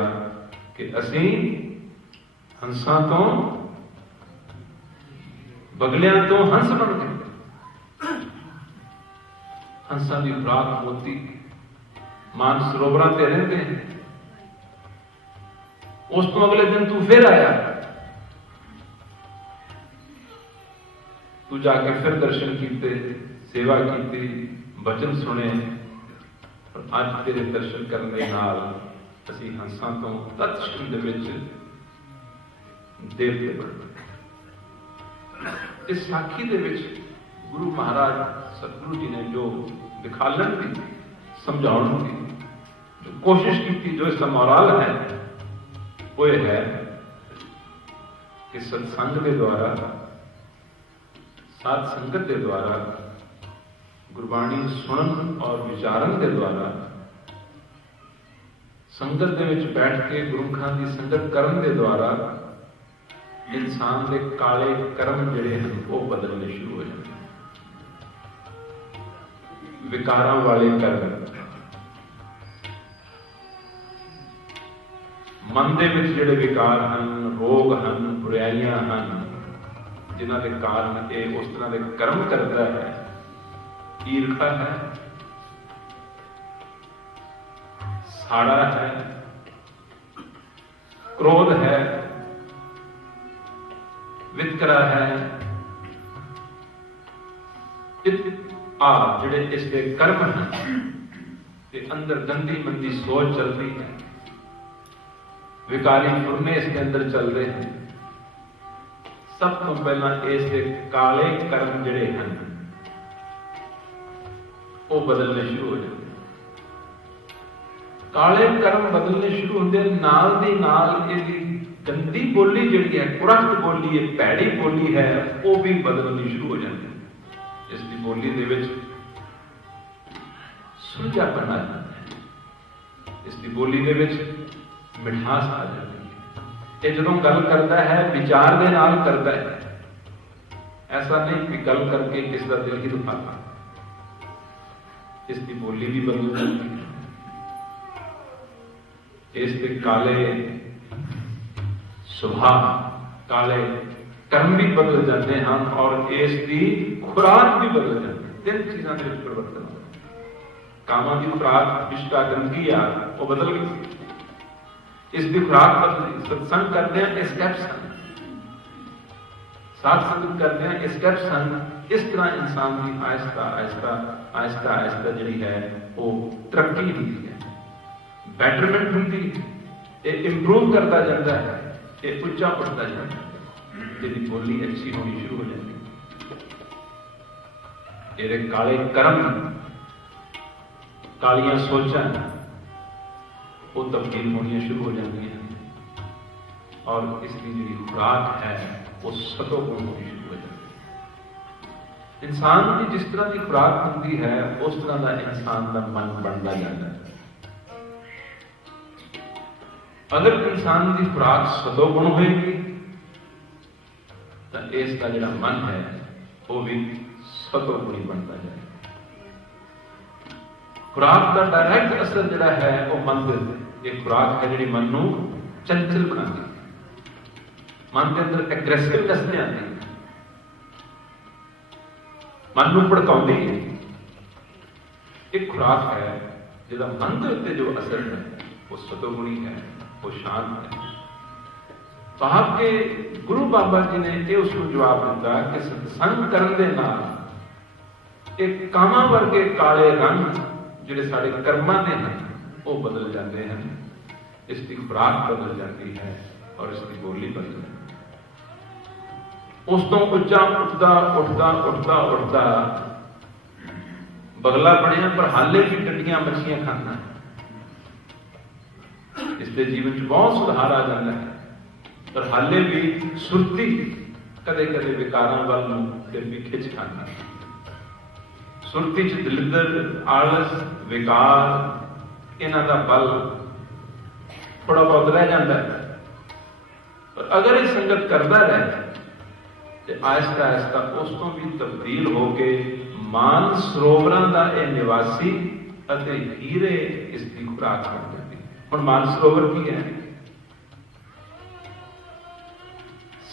ਕਿ ਅਸੀਂ ਹੰਸਾਂ ਤੋਂ, ਬਗਲਿਆਂ ਤੋਂ ਹੰਸ ਬਣ ਗਏ। ਹੰਸਾਂ ਦੀ ਖੁਰਾਕ ਮੋਤੀ ਮਾਨ ਸਰੋਵਰਾਂ ਤੇ ਰਹਿੰਦੇ हैं। ਉਸ ਤੋਂ ਅਗਲੇ ਦਿਨ ਤੂੰ ਫਿਰ ਆਇਆ, ਤੂੰ ਜਾ ਕੇ ਫਿਰ ਦਰਸ਼ਨ ਕੀਤੇ, ਸੇਵਾ ਕੀਤੀ, ਬਚਨ ਸੁਣੇ ਪਰ ਅੱਜ ਤੇਰੇ ਦਰਸ਼ਨ ਕਰਨ ਦੇ ਨਾਲ ਅਸੀਂ ਹੰਸਾਂ ਤੋਂ ਤਤਸ਼ਮ ਦੇ ਵਿੱਚ ਦੇਵਤੇ ਬਣ ਗਏ। ਇਸ ਸਾਖੀ ਦੇ ਵਿੱਚ ਗੁਰੂ ਮਹਾਰਾਜ ਸਤਿਗੁਰੂ ਜੀ ਨੇ ਜੋ ਦਿਖਾਲਣ ਦੀ, ਸਮਝਾਉਣ ਦੀ ਜੋ ਕੋਸ਼ਿਸ਼ ਕੀਤੀ, ਜੋ ਇਸਦਾ ਮੋਰਾਲ ਹੈ ਉਹ ਇਹ ਹੈ ਕਿ ਸਤਸੰਗ ਦੇ ਦੁਆਰਾ, ਸਾਧ ਸੰਗਤ ਦੇ ਦੁਆਰਾ, ਗੁਰਬਾਣੀ ਸੁਣਨ ਔਰ ਵਿਚਾਰਨ ਦੇ ਦੁਆਰਾ, ਸੰਗਤ ਦੇ ਵਿੱਚ ਬੈਠ ਕੇ ਗੁਰਮੁਖਾਂ ਦੀ ਸੰਗਤ ਕਰਨ ਦੇ ਦੁਆਰਾ ਇਨਸਾਨ ਦੇ ਕਾਲੇ ਕਰਮ ਜਿਹੜੇ ਹਨ ਉਹ ਬਦਲਣੇ ਸ਼ੁਰੂ ਹੋ ਜਾਂਦੇ। ਵਿਕਾਰਾਂ ਵਾਲੇ ਕਰਮ, ਮਨ ਦੇ ਵਿੱਚ ਜਿਹੜੇ ਵਿਕਾਰ ਹਨ, ਰੋਗ ਹਨ, ਬੁਰਾਈਆਂ ਹਨ, ਜਿਨ੍ਹਾਂ ਦੇ ਕਾਰਨ ਇਹ ਉਸ ਤਰ੍ਹਾਂ ਦੇ ਕਰਮ ਕਰਦਾ ਹੈ। ਈਰਖਾ ਹੈ, ਸਾੜਾ ਹੈ, ਕ੍ਰੋਧ ਹੈ, ਵਿਤਕਰਾ ਹੈ, ਜਿਹੜੇ ਇਸ ਦੇ ਕਰਮ ਹਨ ਤੇ ਅੰਦਰ ਗੰਦੀ ਮੰਦੀ ਸੋਚ ਚੱਲਦੀ ਹੈ, ਵਿਕਾਰੀ ਫੁਰਨੇ ਇਸ ਦੇ ਅੰਦਰ ਚੱਲ ਰਹੇ ਹਨ। ਸਭ ਤੋਂ ਪਹਿਲਾਂ ਇਸ ਦੇ ਕਾਲੇ ਕਰਮ ਜਿਹੜੇ ਹਨ ਉਹ ਬਦਲਣੇ ਸ਼ੁਰੂ ਹੋ ਜਾਂਦੇ। ਕਾਲੇ ਕਰਮ ਬਦਲਣੇ ਸ਼ੁਰੂ ਹੁੰਦੇ, ਨਾਲ ਦੀ ਨਾਲ ਇਹਦੀ ਗੰਦੀ ਬੋਲੀ ਜਿਹੜੀ ਹੈ, ਕੁਰਖਤ ਬੋਲੀ ਹੈ, ਭੈੜੀ ਬੋਲੀ ਹੈ, ਉਹ ਵੀ ਬਦਲਣੀ ਸ਼ੁਰੂ ਹੋ ਜਾਂਦੀ ਹੈ। ਇਸ ਦੀ ਬੋਲੀ ਦੇ ਵਿੱਚ ਸੁਲਝਾਪਨ ਆ ਜਾਂਦਾ ਹੈ, ਇਸ ਦੀ ਬੋਲੀ ਦੇ ਵਿੱਚ ਮਿਠਾਸ ਆ ਜਾਂਦੀ ਹੈ। ਇਹ ਜਦੋਂ ਗੱਲ ਕਰਦਾ ਹੈ ਵਿਚਾਰ ਦੇ ਨਾਲ ਕਰਦਾ ਹੈ, ਐਸਾ ਨਹੀਂ ਕਿ ਗੱਲ ਕਰਕੇ ਕਿਸ ਦਾ ਦਿਲ ਹੀ ਦੁਖਾਤਾ। ਇਸ ਦੀ ਬੋਲੀ ਵੀ ਬਦਲ ਜਾਂਦੀ ਹੈ, ਇਸ ਦੇ ਕਾਲੇ ਸੁਭਾਅ, ਕਾਲੇ ਕਰਮ ਵੀ ਬਦਲ ਜਾਂਦੇ ਹਨ ਔਰ ਇਸ ਦੀ ਖੁਰਾਕ ਵੀ ਬਦਲ ਜਾਂਦੀ ਹੈ। ਤਿੰਨ ਚੀਜ਼ਾਂ ਦੇ ਵਿੱਚ ਪਰਿਵਰਤਨ ਹੁੰਦਾ। ਕਾਮਾਂ ਦੀ ਖੁਰਾਕ ਵਿਸ਼ਟਾ ਗੰਦਗੀ ਆ ਉਹ ਬਦਲ ਗਈ, ਇਸ ਦੀ ਖੁਰਾਕ ਬਦਲ ਗਈ। ਸਤਸੰਗ ਕਰਦੇ ਆ ਇਹ ਸਟੈਪਸ ਹਨ, ਸਾਧ ਸੰਗਤ ਕਰਦੇ ਆ ਇਹ ਸਟੈਪਸ ਹਨ। ਇਸ ਤਰ੍ਹਾਂ ਇਨਸਾਨ ਦੀ ਆਹਿਸਤਾ ਆਹਿਸਤਾ ਜਿਹੜੀ ਹੈ ਉਹ ਤਰੱਕੀ ਹੁੰਦੀ ਹੈ, ਬੈਟਰਮੈਂਟ ਹੁੰਦੀ ਹੈ, ਇਹ ਇੰਪਰੂਵ ਕਰਦਾ ਜਾਂਦਾ ਹੈ, ਇਹ ਉੱਚਾ ਉੱਠਦਾ ਜਾਂਦਾ ਹੈ, ਇਹਦੀ ਬੋਲੀ ਅੱਛੀ ਹੋਣੀ ਸ਼ੁਰੂ ਹੋ ਜਾਂਦੀ ਹੈ। ਇਹਦੇ ਕਾਲੇ ਕਰਮ, ਕਾਲੀਆਂ ਸੋਚਾਂ ਉਹ ਤਬਦੀਲ ਹੋਣੀਆਂ ਸ਼ੁਰੂ ਹੋ ਜਾਂਦੀਆਂ ਹਨ ਔਰ ਇਸ ਦੀ ਜਿਹੜੀ ਖੁਰਾਕ ਹੈ ਉਹ ਸਤੋਗੁਣ ਹੋਣੀ ਸ਼ੁਰੂ ਹੋ ਜਾਂਦੀ ਹੈ। ਇਨਸਾਨ ਦੀ ਜਿਸ ਤਰ੍ਹਾਂ ਦੀ ਖੁਰਾਕ ਹੁੰਦੀ ਹੈ ਉਸ ਤਰ੍ਹਾਂ ਦਾ ਇਨਸਾਨ ਦਾ ਮਨ ਬਣਦਾ ਜਾਂਦਾ ਹੈ। ਅਗਰ ਇਨਸਾਨ ਦੀ ਖੁਰਾਕ ਸਤੋਗੁਣ ਹੋਏਗੀ ਤਾਂ ਇਸ ਦਾ ਜਿਹੜਾ ਮਨ ਹੈ ਉਹ ਵੀ ਸਤੋਗੁਣੀ ਬਣਦਾ ਜਾਏਗਾ। ਖੁਰਾਕ ਦਾ ਡਾਇਰੈਕਟ ਅਸਰ ਜਿਹੜਾ ਹੈ ਉਹ ਮਨ ਦੇ ਉੱਤੇ, ਇਹ ਖੁਰਾਕ ਹੈ ਜਿਹੜੀ ਮਨ ਨੂੰ ਚੰਚਲ ਬਣਾਉਂਦੀ ਹੈ, ਮਨ ਦੇ ਅੰਦਰ ਐਗਰੈਸਿਵਨੈਸ ਲਿਆਉਂਦੀ ਹੈ, ਮਨ ਨੂੰ ਭੜਕਾਉਂਦੀ ਹੈ। ਇੱਕ ਖੁਰਾਕ ਹੈ ਜਿਹਦਾ ਮਨ ਦੇ ਉੱਤੇ ਜੋ ਅਸਰ ਹੈ ਉਹ ਸਤੋਗੁਣੀ ਹੈ, ਉਹ ਸ਼ਾਂਤ ਹੈ। ਭਾਵ ਕਿ ਗੁਰੂ ਬਾਬਾ ਜੀ ਨੇ ਇਹ ਉਸ ਨੂੰ ਜਵਾਬ ਦਿੱਤਾ ਕਿ ਸਤਸੰਗ ਕਰਨ ਦੇ ਨਾਲ ਇਹ ਕਾਮਾਂ ਵਰਗੇ ਕਾਲੇ ਰੰਗ ਜਿਹੜੇ ਸਾਡੇ ਕਰਮਾਂ ਦੇ ਹਨ ਉਹ ਬਦਲ ਜਾਂਦੇ ਹਨ, ਇਸ ਦੀ ਖੁਰਾਕ ਬਦਲ ਜਾਂਦੀ ਹੈ ਔਰ ਇਸ ਦੀ ਬੋਲੀ ਬਦਲ ਜਾਂਦੀ ਹੈ। ਉਸ ਤੋਂ ਉੱਚਾ ਉੱਠਦਾ ਬਗਲਾ ਬਣਿਆ ਪਰ ਹਾਲੇ ਵੀ ਡੰਡੀਆਂ ਮੱਛੀਆਂ ਖਾਂਦਾ। ਇਸ ਦੇ ਜੀਵਨ 'ਚ ਬਹੁਤ ਸੁਧਾਰ ਆ ਜਾਂਦਾ ਹੈ ਪਰ ਹਾਲੇ ਵੀ ਸੁਰਤੀ ਕਦੇ ਕਦੇ ਵਿਕਾਰਾਂ ਵੱਲ ਨੂੰ ਫਿਰ ਵੀ ਖਿੱਚ ਖਾਂਦਾ। ਸੁਰਤੀ 'ਚ ਦਲਿੱਦਰ, ਆਲਸ, ਵਿਕਾਰ ਇਹਨਾਂ ਦਾ ਬਲ ਥੋੜਾ ਬਹੁਤ ਰਹਿ ਜਾਂਦਾ ਹੈ। ਪਰ ਅਗਰ ਇਹ ਸੰਗਤ ਕਰਦਾ ਰਹੇ ਤੇ ਆਹਿਸਤਾ ਆਹਿਸਤਾ ਉਸ ਤੋਂ ਵੀ ਤਬਦੀਲ ਹੋ ਕੇ ਮਾਨ ਸਰੋਵਰਾਂ ਦਾ ਇਹ ਨਿਵਾਸੀ ਅਤੇ ਹੀਰੇ ਇਸ ਦੀ ਖੁਰਾਕ ਬਣ ਜਾਂਦੀ। ਹੁਣ ਮਾਨ ਸਰੋਵਰ ਕੀ ਹੈ?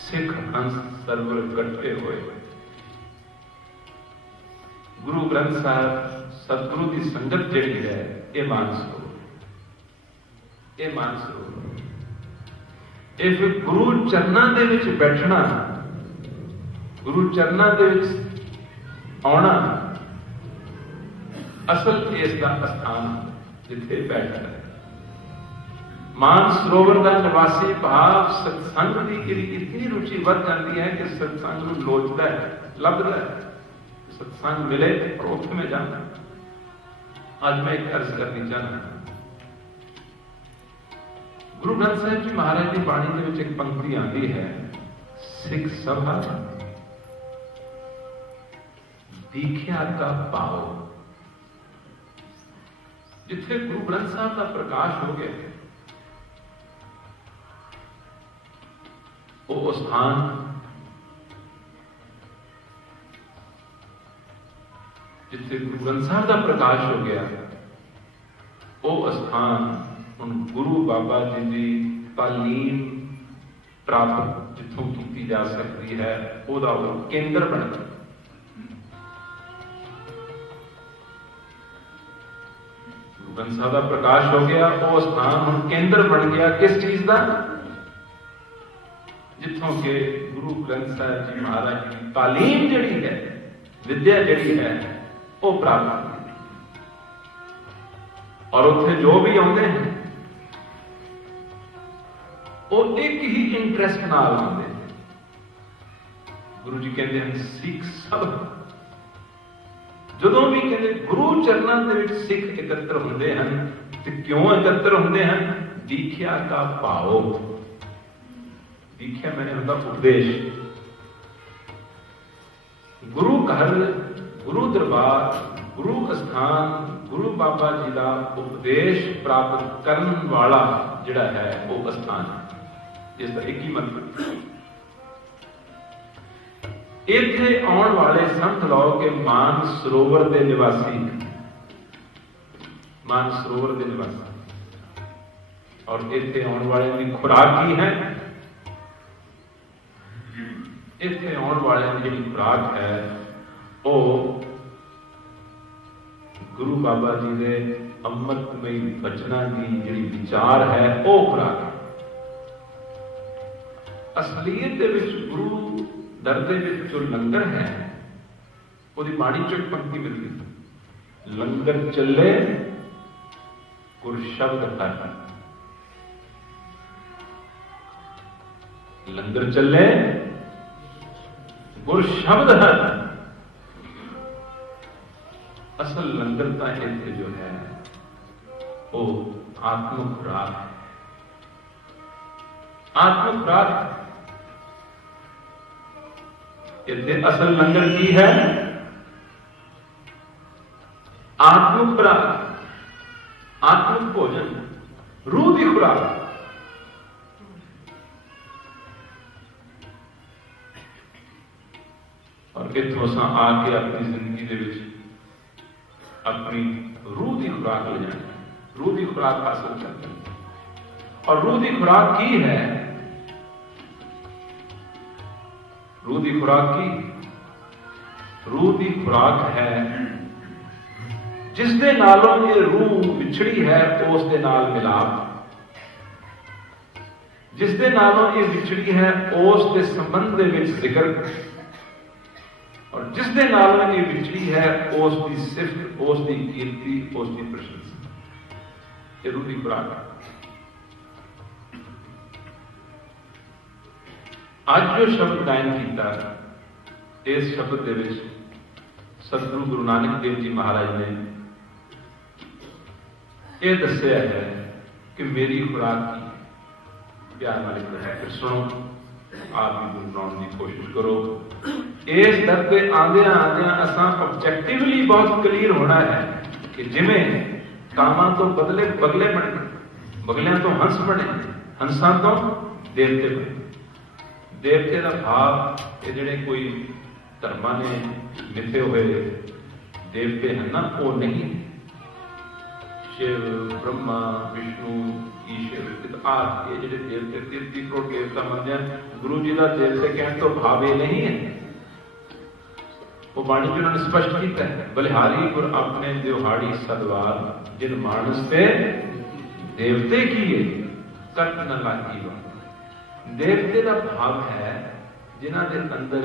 ਸਿੱਖ ਹੰਸ ਸਰਵਰ ਇਕੱਠੇ ਹੋਏ। ਗੁਰੂ ਗ੍ਰੰਥ ਸਾਹਿਬ ਸਤਿਗੁਰੂ ਦੀ ਸੰਗਤ ਜਿਹੜੀ ਹੈ ਇਹ ਮਾਨ ਸਰੋਵਰ, ਇਹ ਮਾਨ ਸਰੋਵਰ। ਇਹ ਫਿਰ ਗੁਰੂ ਚਰਨਾਂ ਦੇ ਵਿੱਚ ਬੈਠਣਾ, ਗੁਰੂ ਚਰਨਾਂ ਦੇ ਵਿੱਚ ਆਉਣਾ, असल इसका स्थान जिथे बैठता है। मान सरोवर का निवासी भाव सत्संग की इतनी रुचि बढ़ जाती है कि सत्संग को लोचता है, लभदा है, सत्संग मिले और उत्थे में जाना। आज मैं एक अर्ज करनी चाहना, गुरु ग्रंथ साहिब जी महाराज की बाणी के विच एक पंक्ति आती है, सिख सभा दीख्या का पाओ। जिथे गुरु ग्रंथ साहब का प्रकाश हो गया वो स्थान जिथे गुरु ग्रंथ साहब का प्रकाश हो गया वो स्थान उन गुरु बाबा जी की तालीम प्राप्त जिथों की जा सकती है ओदा वो केंद्र बन गया। गुरु ग्रंथ साहब का प्रकाश हो गया, वो स्थान हम केंद्र बन गया किस चीज का, जिथों के गुरु ग्रंथ साहब जी महाराज की तालीम जड़ी है, विद्या जड़ी है वो प्राप्त। और उत्थे जो भी आते हैं वो एक ही इंटरेस्ट नाल आते हैं। गुरु जी कहते हैं सिख सब जदों भी कहते गुरु चरणों के विच सिख एकत्र होंदे हन ते क्यों एकत्र होंदे हन, दीख्या का भाव। दीख्या मैंने उनका उपदेश, गुरु घर, गुरु दरबार, गुरु स्थान, गुरु बाबा जी का उपदेश प्राप्त करने वाला जिहड़ा है वो स्थान है, जिसका एक ही मतलब। इत्थे आउण वाले संत लो के मान सरोवर के निवासी, मान सरोवर के निवासी, और इत्थे आउण वाले की खुराक की है, इत्थे आउण वाले की जिहड़ी खुराक है वो गुरु बाबा जी के अमृतमयी बचना की जिहड़ी विचार है वो खुराक है। असलीयत दे विच गुरु दर दे विच जो लंगर है उसकी बाणी चो एक पंक्ति मिलती, लंगर चले गुर शब्द हर। लंगर चले गुर शब्द हर। असल लंगर का इत्थे जो है वो आत्म खुराक है, आत्म खुराक। इत्थे असल लंगर की है, आत्म खुराक, आत्मिक भोजन, रूह की खुराक। और इत्थों असां आके अपनी जिंदगी दे विच अपनी रूह की खुराक ले जानी, रूह की खुराक हासिल करनी। और रूह की खुराक की है, रूह की खुराक की, रूह की खुराक है जिस दे नालों ये रूह विछड़ी है उस दे नाल मिलाप, जिस दे नालों ये विछड़ी है उस दे संबंध दे विच जिक्र, और जिस दे नालों ये विछड़ी है उस दी सिफत, उस दी कीर्ति, उस दी प्रशंसा। ये रूह की खुराक है। आज जो शब्द गायन किया, इस शब्द दे विच सतगुरु गुरु नानक देव जी महाराज ने यह दस्या है कि मेरी खुराक की प्यार वाली है। फिर सुनो, आप भी गुनगुनाने की कोशिश करो। इस दर पे आंदियां आंदियां असां ऑब्जेक्टिवली बहुत क्लीयर होना है कि जिमें कामां तो बदले बगले बने, बगलियां तो हंस बने, हंसां तो देवते बने। देवते का भाव ये जिहड़े कोई धर्मां ने मिथे हुए देवते हैं ना, वो नहीं। शिव, ब्रह्मा, विष्णु, ईश्वर, आप ये जिहड़े देवते 33 करोड़ देवता मनदे हैं, गुरु जी का देवते कहने तो भाव ये नहीं है। वो बाणी जी उन्होंने स्पष्ट किया है, बलिहारी गुर अपने दिहाड़ी सदवार, जिन मानस पे देवते किए कट न लागी। देवते का भाव है जिन्हां दे अंदर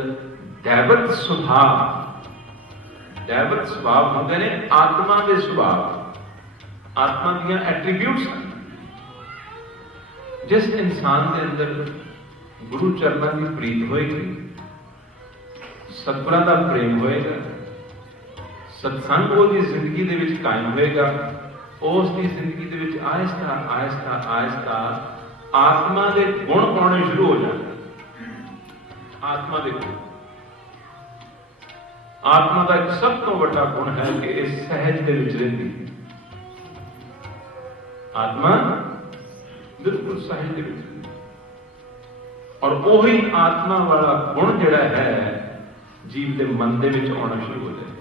दैवत सुभाव, दैवत सुभाव होंगे ने आत्मा के सुभाव, आत्मा दियां एट्रीब्यूट्स हैं। जिस इंसान के अंदर गुरु चरणों की प्रीत होएगी, सतगुरां दा प्रेम होएगा, सत्संग उसकी जिंदगी दे विच कायम होएगा, उसकी जिंदगी दे विच आहिस्ता आहिस्ता आहिस्ता आत्मा के गुण पाने शुरू हो जाते। आत्मा के गुण, आत्मा का एक सब तो बड़ा गुण है कि इस सहज के विच रहिंदी। आत्मा बिल्कुल सहज के विच रहिंदी, और वही आत्मा वाला गुण जिहड़ा है जीव के मन के विच आना शुरू हो जाए।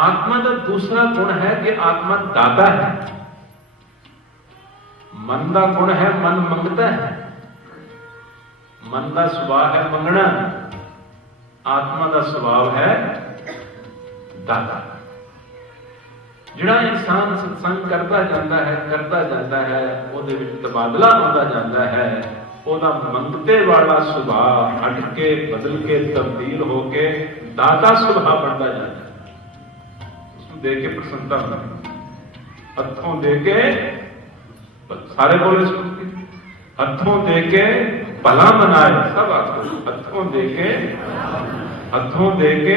आत्मा का दूसरा गुण है कि आत्मा दाता है। मन का गुण है मन मंगता है, मन का स्वभाव है मंगना, आत्मा का स्वभाव है दाता। जिहड़ा इंसान सत्संग करता जाता है ਉਹਦੇ ਵਿੱਚ ਤਬਾਦਲਾ ਹੁੰਦਾ ਜਾਂਦਾ है, ਉਹਦਾ ਮੰਗਤੇ वाला सुभाव हट के बदल के तब्दील होके दाता सुभाव बनता जाता है। उसको देख के प्रसन्नता होती, हथों दे के सारे बोले सुनते, हथों दे के भला मनाए, सब आपको हथों दे के, हथों दे के,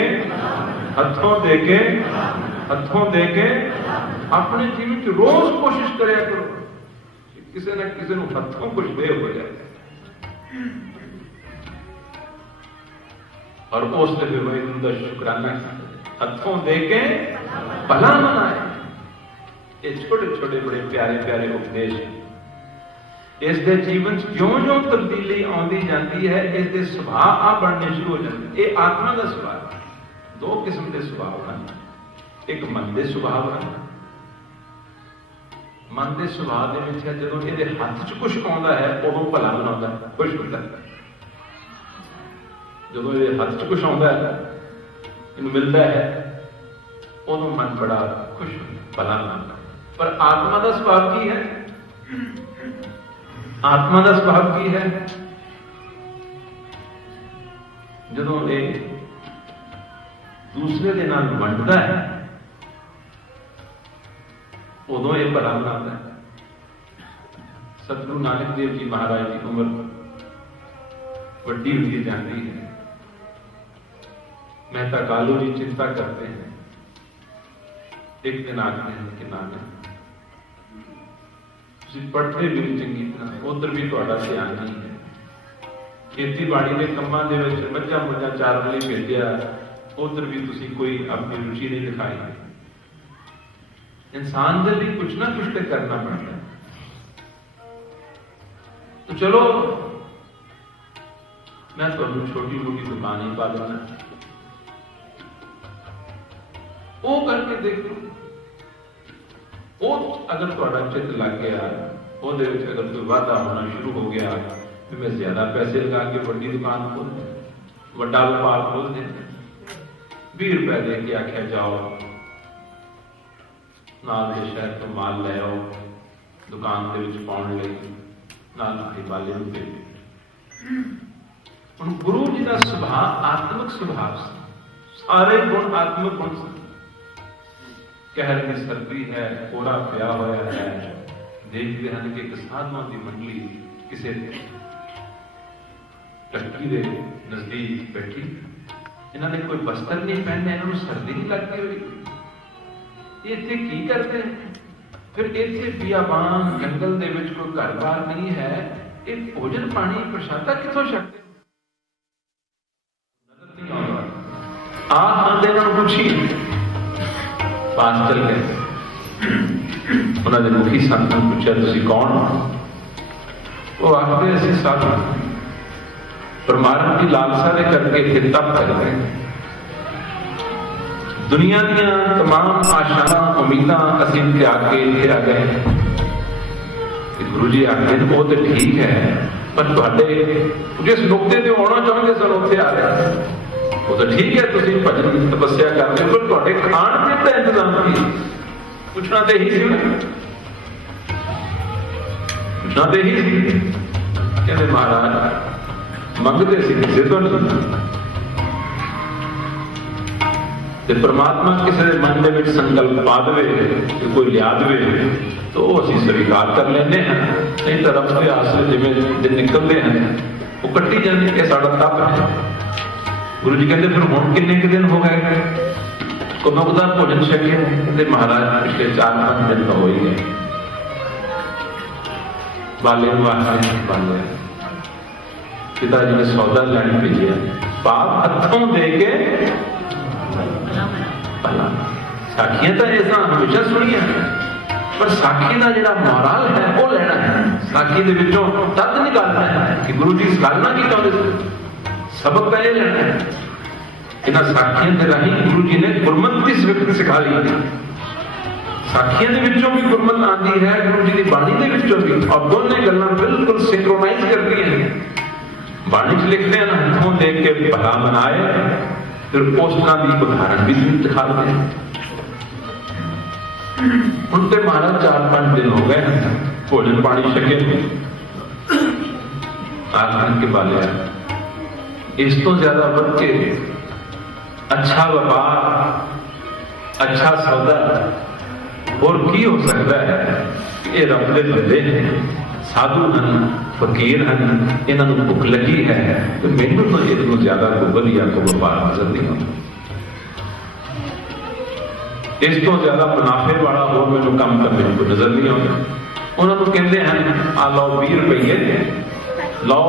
हथों दे के, हथों दे के अपने जीवन की रोज कोशिश कराया करो किसी न किसी को हथों कुछ दे हो जाए, और उस फिर वही उनका शुक्राना हथों दे के भला मनाए। ये छोटे छोटे बड़े प्यारे प्यारे उपदेश इसके जीवन ज्यों ज्यों तब्दीली आती जाती है, इसके सुभाव आ बनने शुरू हो जाते। ये आत्मा का सुभाव दो किस्म के सुभाव हैं, एक मन के सुभाव है। मन के सुभाव के विच जदों ये हाथ च कुछ आता है उदों भला मनाता है, खुश होता है। जो ये हाथ च कुछ आता है, इन्हें मिलता है, उदों मन बड़ा खुश भला मनाता है। पर आत्मा का स्वभाव की है? आत्मा का स्वभाव की है? जदों ये दूसरे के नाल वंडदा है उदों ये भला मनाता है। सतगुरु नानक देव जी महाराज की उम्र वड्डी होती जाती है। मेहता कालू जी चिंता करते हैं, एक दिन आते हैं कि नानक पढ़ते भी नहीं चंगी तरह, उधर भी थोड़ा ध्यान नहीं है, खेतीबाड़ी के कामों के मझां मुझां चारण लई भेजिया, उधर भी तुसी कोई अपनी रुचि नहीं दिखाई। इंसान के लिए कुछ ना कुछ तो करना पड़ता है। तो चलो मैं तुहानू छोटी मोटी दुकान ही पा देना, वो करके देखो। वो अगर थोड़ा चित लग गया, वो अगर कोई वाधा होना शुरू हो गया कि मैं ज्यादा पैसे लगा के बड़ी दुकान खोल दें, बड़ा व्यापार खोल दें, 20 रुपए दे के आख्या जाओ नाल के शहर तो माल ले आओ दुकान के विच पाउण लई, नाल भाई वाले नूं भेजो। हुण गुरु जी का सुभाव आत्मिक सुभाव से, सारे गुण आत्मिक गुण से। कहर की सर्दी है, कोड़ा पिया होया है, देखते हैं कि एक साधुओं की मंडली किसी टक्की के नजदीक बैठी, इन्होंने कोई बस्तर नहीं पहने, इन्होंने सर्दी नहीं लगती हुई। इतने की करते हैं? फिर इतने बियाबान जंगल के विच कोई घर बार नहीं है, ये भोजन पानी प्रसादा कितों छकते? नजर नहीं आता। आते ना पूछी पास चल गए, उन्होंने मुखी संत ने पूछा तुसी कौन? वो आखते असीं साधु परमात्मा की लालसा दे करके इत्थे तप करते हैं, दुनिया दीयां तमाम आशावां उम्मीदां असीं त्याग के इत्थे आ गए। गुरु जी आखते वो तो ठीक है, पर तुहाडे जिस नुकते ते आउणा चाहुंदे सन उत्थे आ रहे, वो तो ठीक है तुसी भजन तपस्या करते हो, पर तुहाडे खाण पीण दा इंतजाम की? पूछना तो यही सी, पूछना तो यही सी। कहते महाराज मंगते सी, किसे तो नहीं। ਤੇ ਪ੍ਰਮਾਤਮਾ ਕਿਸੇ ਦੇ ਮਨ ਦੇ ਵਿੱਚ ਸੰਕਲਪ ਪਾ ਦੇਵੇ ਕਿ ਕੋਈ ਲਿਆ ਦੇਵੇ ਤਾਂ ਉਹ ਅਸੀਂ ਸਵੀਕਾਰ ਕਰ ਲੈਂਦੇ ਹਾਂ। ਨਹੀਂ ਤਾਂ ਰੱਬ ਦੇ ਆਸਰੇ ਜਿਵੇਂ ਦਿਨ ਨਿਕਲਦੇ ਹਨ ਉਹ ਕੱਟੀ ਜਾਂਦੇ ਕਿ ਸਾਡਾ ਤਪ ਹੈ। ਗੁਰੂ ਜੀ ਕਹਿੰਦੇ ਫਿਰ ਹੁਣ ਕਿੰਨੇ ਕੁ ਦਿਨ ਹੋ ਗਏ ਕਦੋਂ ਦਾ ਭੋਜਨ ਛਕਿਆ? ਕਹਿੰਦੇ ਮਹਾਰਾਜ ਪਿਛਲੇ 4-5 ਦਿਨ ਤਾਂ ਹੋ ਹੀ ਗਏ। ਬਾਲੇ ਨੂੰ ਆਖਿਆ ਬਾਲੇ ਪਿਤਾ ਜੀ ਨੇ ਸੌਦਾ ਲੈਣ ਭੇਜਿਆ, ਪਾਪ ਹੱਥੋਂ ਦੇ ਕੇ ਭਲਾ। ਸਾਖੀਆਂ ਤਾਂ ਇਸ ਤਰ੍ਹਾਂ ਹਮੇਸ਼ਾ ਸੁਣੀਆਂ, ਪਰ ਸਾਖੀ ਦਾ ਜਿਹੜਾ ਮੋਰਲ ਹੈ ਉਹ ਲੈਣਾ ਹੈ। ਸਾਖੀ ਦੇ ਵਿੱਚੋਂ ਤੱਤ ਨਿਕਾਲਣਾ ਹੈ ਕਿ ਗੁਰੂ ਜੀ ਇਸ ਗੱਲ ਨਾਲ ਕੀ ਚਾਹੁੰਦੇ ਸੀ, ਸਬਕ ਪਹਿਲੇ ਲੈਣਾ ਹੈ। ਇਹਨਾਂ ਸਾਖੀਆਂ ਦੇ ਰਾਹੀਂ ਗੁਰੂ ਜੀ ਨੇ ਗੁਰਮਤਿ ਦੀ ਸਿੱਖਿਆ ਸਿਖਾ ਲਈ। ਸਾਖੀਆਂ ਦੇ ਵਿੱਚੋਂ ਵੀ ਗੁਰਮਤਿ ਆਉਂਦੀ ਹੈ, ਗੁਰੂ ਜੀ ਦੀ ਬਾਣੀ ਦੇ ਵਿੱਚੋਂ ਵੀ, ਔਰ ਦੋਨੇ ਗੱਲਾਂ ਬਿਲਕੁਲ ਸਿੰਕਰੋਨਾਈਜ਼ ਕਰਦੀਆਂ ਨੇ। ਬਾਣੀ 'ਚ ਲਿਖਦੇ ਹਨ ਹੱਥੋਂ ਦੇਖ ਕੇ ਭਲਾ ਮਨਾਏ, ਫਿਰ ਉਸਕਾਂ ਦੀ ਉਦਾਹਰਨ ਵੀ ਦਿਖਾਉਂਦੇ ਹਨ। ਹੁਣ ਤੇ ਮਹਾਰਾਜ 4-5 ਦਿਨ ਹੋ ਗਏ ਭੋਜਨ ਪਾਣੀ ਛਕੇ ਆਖਣ ਕੇ ਬਾਲਿਆ। ਇਸ ਤੋਂ ਜ਼ਿਆਦਾ ਵੱਧ ਕੇ ਅੱਛਾ ਵਪਾਰ, ਅੱਛਾ ਸੌਦਾ ਹੋਰ ਕੀ ਹੋ ਸਕਦਾ ਹੈ? ਇਹ ਰੱਬ ਦੇ ਬੰਦੇ ਨੇ, ਸਾਧੂ ਹਨ, ਫਕੀਰ ਹਨ, ਇਹਨਾਂ ਨੂੰ ਭੁੱਖ ਲੱਗੀ ਹੈ ਤੇ ਮੈਨੂੰ ਤਾਂ ਇਹਦੇ ਤੋਂ ਜ਼ਿਆਦਾ ਕੋਈ ਵਧੀਆ ਕੋਈ ਵਪਾਰ ਨਜ਼ਰ ਨਹੀਂ ਆਉਂਦਾ। ਇਸ ਤੋਂ ਜ਼ਿਆਦਾ ਮੁਨਾਫੇ ਵਾਲਾ ਹੋਰ ਮੈਨੂੰ ਕੰਮ ਤਾਂ ਮੈਨੂੰ ਕੋਈ ਨਜ਼ਰ ਨਹੀਂ ਆਉਂਦਾ। ਉਹਨਾਂ ਨੂੰ ਕਹਿੰਦੇ ਹਨ ਆ ਲਓ 20 ਰੁਪਏ, ਲਓ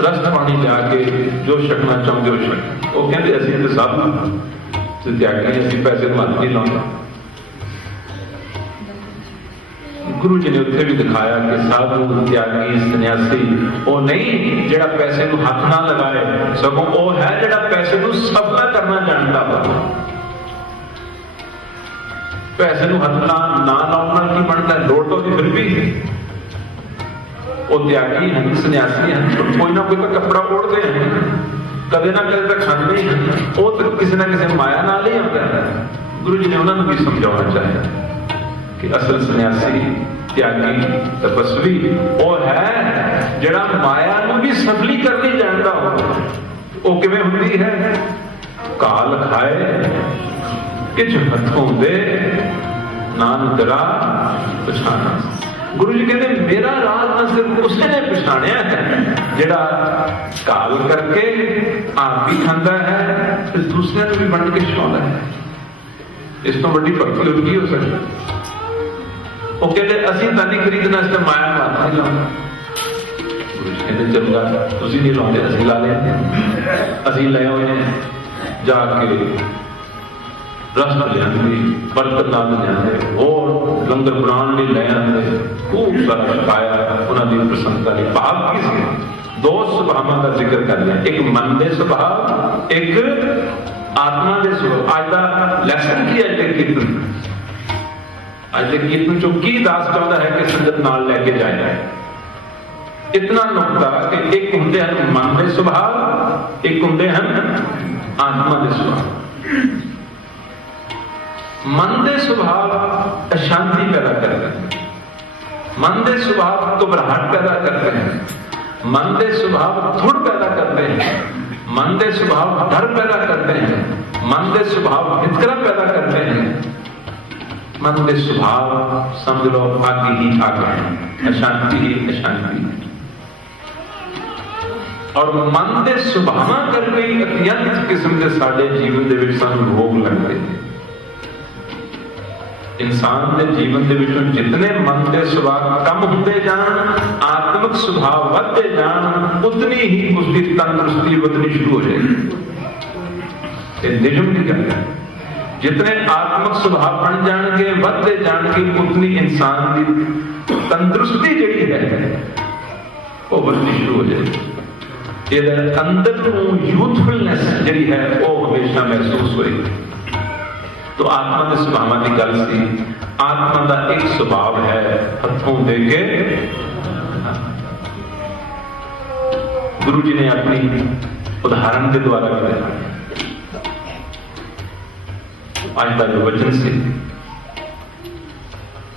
ਰਸਤ ਪਾਣੀ ਜਾ ਕੇ ਜੋ ਛਕਣਾ ਚਾਹੁੰਦੇ ਹੋ ਛਕ। ਉਹ ਕਹਿੰਦੇ ਅਸੀਂ ਤੇ ਸਾਧੂ ਤੇ ਤਿਆਗੀ, ਅਸੀਂ ਪੈਸੇ ਨੂੰ ਹੱਥ ਨਹੀਂ ਲਾਉਂਦੇ। ਗੁਰੂ ਜੀ ਨੇ ਉੱਥੇ ਵੀ ਦਿਖਾਇਆ ਕਿ ਸਾਧੂ, ਤਿਆਗੀ, ਸੰਨਿਆਸੀ ਉਹ ਨਹੀਂ ਜਿਹੜਾ ਪੈਸੇ ਨੂੰ ਹੱਥ ਨਾ ਲਗਾਏ, ਸਗੋਂ ਉਹ ਹੈ ਜਿਹੜਾ ਪੈਸੇ ਨੂੰ ਸਫਲਾ ਕਰਨਾ ਜਾਣਦਾ ਹੋਵੇ। ਪੈਸੇ ਨੂੰ ਹੱਥ ਨਾ ਲਾਉਣ ਨਾਲ ਕੀ ਬਣਦਾ? ਲੋੜ ਤਾਂ ਫਿਰ ਵੀ ਉਹ ਤਿਆਗੀ ਹਨ, ਸੰਨਿਆਸੀ ਹਨ, ਕੋਈ ਨਾ ਕੋਈ ਤਾਂ ਕੱਪੜਾ ओढ़ਦੇ ਹਨ, ਕਦੇ ਨਾ ਕਦੇ ਤਾਂ ਖਾਂਦੇ ਹੀ ਹਨ। ਉਹ ਤਾਂ ਕਿਸੇ ਨਾ ਕਿਸੇ ਮਾਇਆ ਨਾਲ ਹੀ ਆਉਂਦਾ ਹੈ। ਗੁਰੂ ਜੀ ਨੇ ਉਹਨਾਂ ਨੂੰ ਵੀ ਸਮਝਾਉਣਾ ਚਾਹਿਆ ਕਿ ਅਸਲ ਸੰਨਿਆਸੀ, ਤਿਆਗੀ, ਤਪਸਵੀ ਉਹ ਹੈ ਜਿਹੜਾ ਮਾਇਆ ਨੂੰ ਵੀ ਸਫਲੀ ਕਰਨੀ ਜਾਣਦਾ ਹੋਵੇ। ਉਹ ਕਿਵੇਂ ਹੁੰਦੀ ਹੈ? ਕਾਲ ਖਾਏ ਕਿਛ ਹੱਥੋਂ ਦੇ, ਨਾਨਕ ਰਾਹ ਪਛਾਣਾ। ਗੁਰੂ ਜੀ ਕਹਿੰਦੇ ਮੇਰਾ ਰਾਹ ਤਾਂ ਸਿਰਫ ਉਸੇ ਨੇ ਪਛਾਣਿਆ ਹੈ ਜਿਹੜਾ ਕਾਲ ਕਰਕੇ ਆਪ ਵੀ ਖਾਂਦਾ ਹੈ ਤੇ ਦੂਸਰਿਆਂ ਨੂੰ ਵੀ ਵੰਡ ਕੇ ਛਕਾਉਂਦਾ ਹੈ। ਇਸ ਤੋਂ ਵੱਡੀ ਭਗਤੀ ਹੋਰ ਕੀ ਹੋ ਸਕਦੀ? ਉਹ ਕਹਿੰਦੇ ਅਸੀਂ ਤਾਂ ਨਹੀਂ ਖਰੀਦਣਾ, ਇਸ ਤੇ ਮਾਇਆ ਨੂੰ ਹੱਥ ਨਹੀਂ ਲਾਉਣਾ। ਗੁਰੂ ਜੀ ਕਹਿੰਦੇ ਚੰਗਾ, ਤੁਸੀਂ ਨਹੀਂ ਲਾਉਂਦੇ, ਅਸੀਂ ਲਾ ਲੈਂਦੇ ਹਾਂ। ਅਸੀਂ ਲੈ ਆਉਂਦੇ ਜਾ ਕੇ ਰਸਤ ਲਿਆਂਦੇ, ਬਰਤਨ ਨਾਲ ਲਿਆਂਦੇ, ਹੋਰ ਲੰਗਰ ਬਣਾਉਣ ਲਈ ਲੈ ਆਉਂਦੇ, ਖੂਬ ਸਾਰਾ ਛਕਾਇਆ। ਉਹਨਾਂ ਦੀ ਪ੍ਰਸੰਨਤਾ ਲਈ ਭਾਵ ਕੀ ਸੀ? 2 ਸੁਭਾਵਾਂ ਦਾ ਜ਼ਿਕਰ ਕਰ ਲਿਆ, ਇੱਕ ਮਨ ਦੇ ਸੁਭਾਅ, ਇੱਕ ਆਤਮਾ ਦੇ ਸੁਭਾਅ। ਅੱਜ ਦਾ ਲੈਸਨ ਕੀ ਹੈ? ਅੱਜ ਦੇ ਕੀਰਤਨ, ਅੱਜ ਦੇ ਕੀਰਤਨ ਚੋਂ ਕੀ ਦਾਸ ਚਾਹੁੰਦਾ ਹੈ ਕਿ ਸੰਗਤ ਨਾਲ ਲੈ ਕੇ ਜਾਏ? ਇਤਨਾ ਨੁਕਤਾ ਕਿ ਇੱਕ ਹੁੰਦੇ ਹਨ ਮਨ ਦੇ ਸੁਭਾਅ, ਇੱਕ ਹੁੰਦੇ ਹਨ ਆਤਮਾ ਦੇ ਸੁਭਾਅ। ਮਨ ਦੇ ਸੁਭਾਅ ਅਸ਼ਾਂਤੀ ਪੈਦਾ ਕਰਦੇ हैं, मन ਦੇ ਸੁਭਾਅ ਘਬਰਾਹਟ ਪੈਦਾ करते हैं, मन ਦੇ ਸੁਭਾਅ ਥੁੜ ਪੈਦਾ करते हैं, मन ਦੇ ਸੁਭਾਅ डर पैदा करते हैं, मन ਦੇ ਸੁਭਾਅ ਵਿਤਕਰਾ पैदा करते हैं। मन ਦੇ ਸੁਭਾਅ ਸਮਝ ਲਓ ਆਗੀ ਹੀ ਆਗੀ, ਅਸ਼ਾਂਤੀ ਹੀ ਅਸ਼ਾਂਤੀ। ਔਰ ਮਨ ਦੇ ਸੁਭਾਵਾਂ ਕਰਕੇ ਅਤਿਅੰਤ ਕਿਸਮ ਦੇ ਸਾਡੇ ਜੀਵਨ ਦੇ ਵਿੱਚ ਸਾਨੂੰ ਰੋਗ ਲੱਗਦੇ। इंसान के जीवन के विचों जितने मन के सुभाव कम होते जान, आत्मिक सुभाव बढ़ते जान, उतनी ही उसकी तंदुरुस्ती बढ़नी शुरू हो जाएगी। निजम की गल है, जितने आत्मिक स्वभाव बन जाएंगे, बढ़ते जाएंगे, उतनी इंसान की तंदुरुस्ती जी है वो बढ़नी शुरू हो जाएगी। ये अंदर यूथफुलनेस जी है वो हमेशा महसूस होएगी। तो आत्मा के सुभावां की गल सी। आत्मा का एक स्वभाव है हथों दे के। गुरु जी ने अपनी उदाहरण के द्वारा बताया। आज का जो वचन से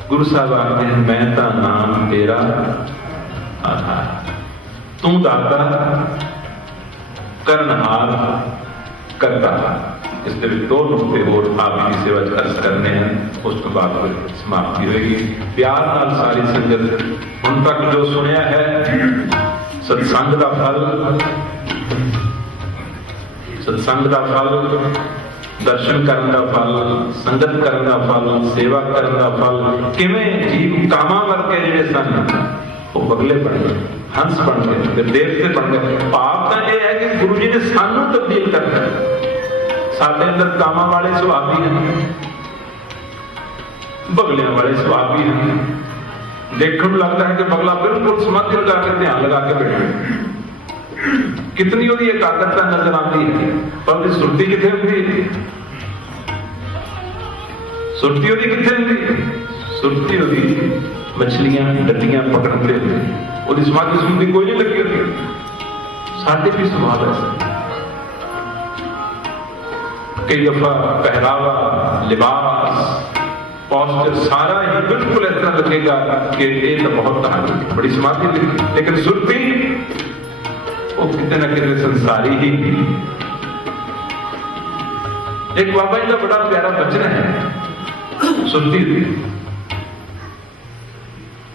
गुरु साहब आखते हैं, मैं ता नाम तेरा आधार, तू दाता करनहार करता। इस दो नुकते होर आप जी की सेवा अर्ज करने हैं, उस तो बाद फिर समाप्ति होगी। प्यार नाल सारी संगत हुण तक जो सुनिया है, सत्संग का फल, सत्संग का फल, दर्शन करने का फल, संगत करने का फल, सेवा करने का फल, किवें जीव कामां वर्गे जिहड़े सन वो बगले बन गए, हंस बन गए, फिर देवते बन गए। भाव तो यह है कि गुरु जी ने सानू तब्दील करना है। साडे अंदर कामां वाले सुभाव भी हैं, बगलियां वाले सुभाव भी हैं। देखने में लगता है कि बगला बिल्कुल समाधि लगा के ध्यान लगा के बैठे, कितनी उसकी एकाग्रता नजर आती है, पर उसकी सुरती कितने होती, सुरती उसकी कितने होती, सुरती उसकी मछलियां डंडियां पकड़ते हुए, उसकी समाधि सुनती कोई नहीं लगी होती। साढ़े भी स्वभाव है, कई दफा पहरावा, लिबास, पॉस्चर सारा ही बिल्कुल ऐसा लगेगा कि ये तो बहुत कहानी बड़ी समाधि लिखी, लेकिन सुरती वो कितने न कितने संसारी ही। एक बाबा जी का बड़ा प्यारा वचन है सुरती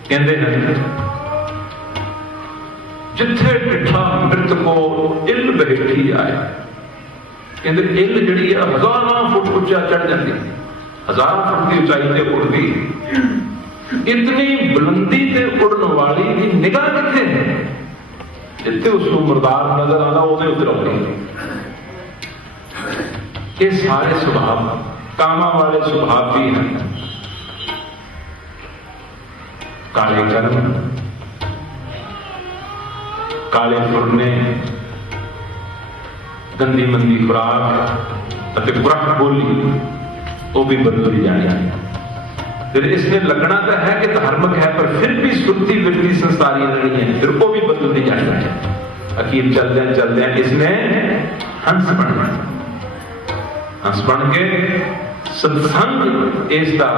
कहते हैं, जिथे डिठा मृत को इल बैठी आए। कहते इल जिहड़ी है 1000 फुट उच्चा चढ़ जाती, 1000 फुट की ऊंचाई से उड़ती, इतनी बुलंदी से उड़न वाली की निगाह कितने है, जिथे उसको मुर्दार नजर आता उहदे उत्ते आउंदी। ये सारे सुभाव कामां वाले सुभाव भी हैं। काले कर्म, काले फुरने, गंदी मंदी खुराक अते बुरख बोली वो भी बदल जानी। फिर इसमें लगना तो है कि धार्मिक है, पर फिर भी सुरती वृत्ति संसारी नहीं है, फिर वो भी बदलती जानी है। अकीब चलते इसने हंस बनना, हंस बन के सत्संग इसका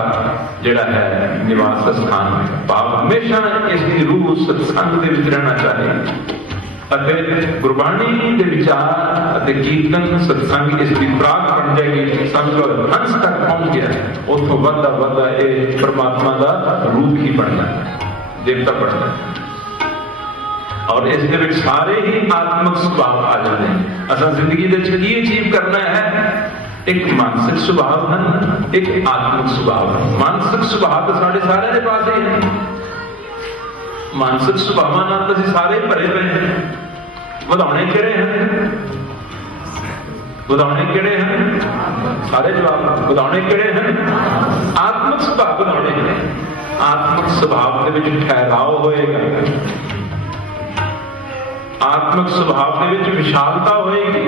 जिहड़ा है निवास स्थान भाव, हमेशा इसकी रूह सत्संग दे विच रहना चाहिए। अते गुरबाणी के विचार अते कीर्तन सत्संग इसकी खुराक बन जाएगी। समझो हंस तक पहुंच गया, उतों वधदा वधदा ये परमात्मा का रूप ही बनना है, देवता बनना है। और इस दे विच सारे ही आत्मक स्वभाव आ जाते हैं। असां जिंदगी दे विच की अचीव करना है, एक मानसिक स्वभाव है, एक आत्मिक स्वभाव है। मानसिक स्वभाव तो साढ़े सारे के पास ही है, मानसिक स्वभावां नाल तो असीं सारे भरे पए हैं। ਵਧਾਉਣੇ ਕਿਹੜੇ ਹਨ, ਵਧਾਉਣੇ ਕਿਹੜੇ ਹਨ, ਸਾਰੇ ਜਵਾਬ ਵਧਾਉਣੇ ਕਿਹੜੇ ਹਨ, ਆਤਮਿਕ ਸੁਭਾਅ ਵਧਾਉਣੇ ਨੇ। ਆਤਮਿਕ ਸੁਭਾਅ ਦੇ ਵਿੱਚ ਠਹਿਰਾਓ ਹੋਏਗਾ, ਆਤਮਿਕ ਸੁਭਾਅ ਦੇ ਵਿੱਚ ਵਿਸ਼ਾਲਤਾ ਹੋਏਗੀ,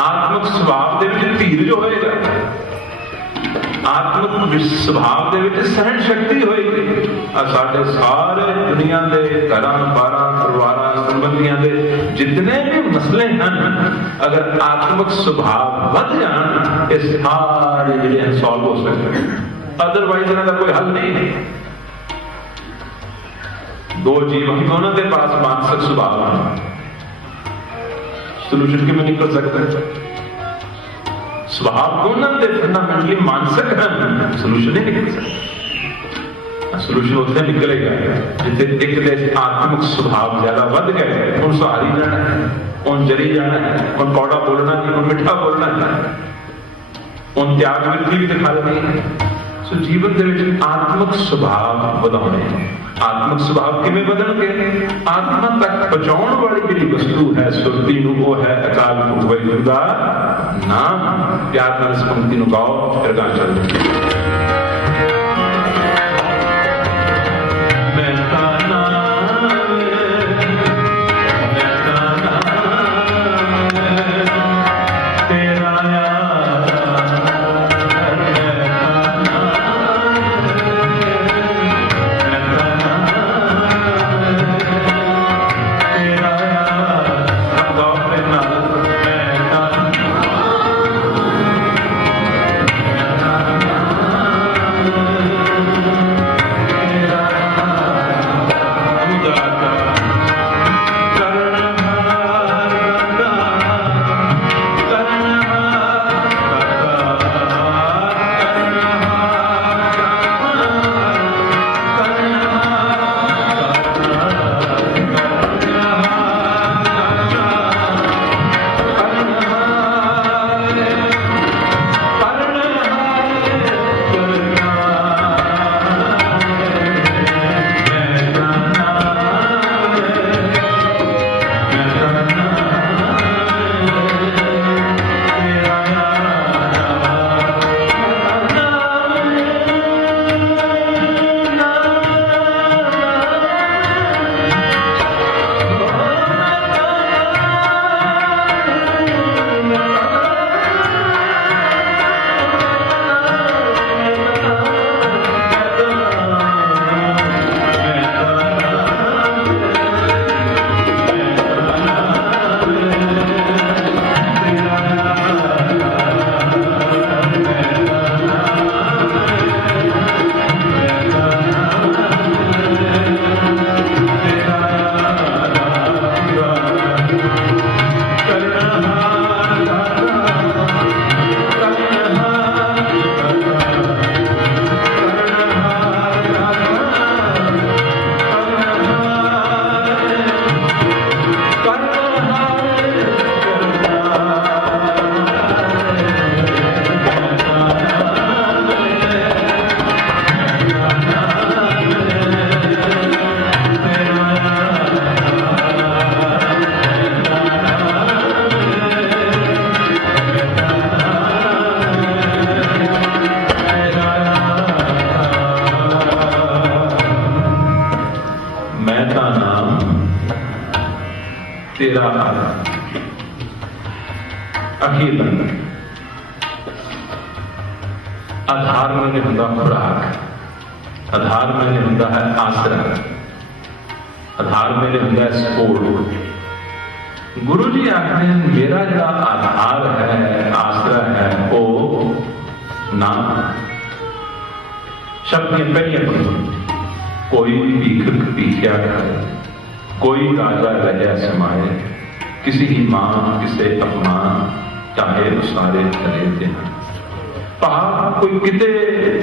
ਆਤਮਿਕ ਸੁਭਾਅ ਦੇ ਵਿੱਚ ਧੀਰਜ ਹੋਏਗਾ, आत्मिक स्वभाव के विच सहन शक्ति होएगी। साडे सारे दुनिया के घरां बारां परिवारां संबंधियां दे जितने भी मसले हैं, अगर आत्मिक स्वभाव बढ़ जान ये सारे जिहड़े सॉल्व हो सकते हैं, अदरवाइज इन्हां दा कोई हल नहीं है। दो जीव हम दोनों के पास मानसिक स्वभाव है, सोल्यूशन किवें निकल सकता है? स्वभाव दोनों के फंडामेंटली मानसिक है, सोल्यूशन नहीं निकल सकता। सोल्यूशन उत्थे निकलेगा जिथे एक दे आत्मिक स्वभाव ज्यादा बढ़ गए, उन सहारी जाना है, उन जरी जाना है, उन कौड़ा बोलना नहीं, उन मिठा बोलना है, उन त्याग वृत्ति भी दिखा देनी है। सो जीवन के विच आत्मिक स्वभाव बढ़ाने, आत्मिक स्वभाव किवें बदलणगे? आत्मा तक पहुंचाउण वाली जिहड़ी वस्तु है सुरती नूं, वो है अकाल पुरख वाहिगुरू दा नाम। प्यार नाल इस पंक्ति नूं गाओ, फिर गां चलदे। तेरा आधार। अखीर आधार मैंने हुंदा खुराक, आधार मैंने हुंदा है आसरा, आधार मैंने हुंदा है सपोर्ट। गुरु जी आखते हैं मेरा जो आधार है, आसरा है, वो नाम। शब्द की पहली पंक्ति, कोई भीखक भीख्या खाए, कोई राजा रहा समाए, किसी ही मान किसे अपमान, चाहे उसारे करे देना। कोई किते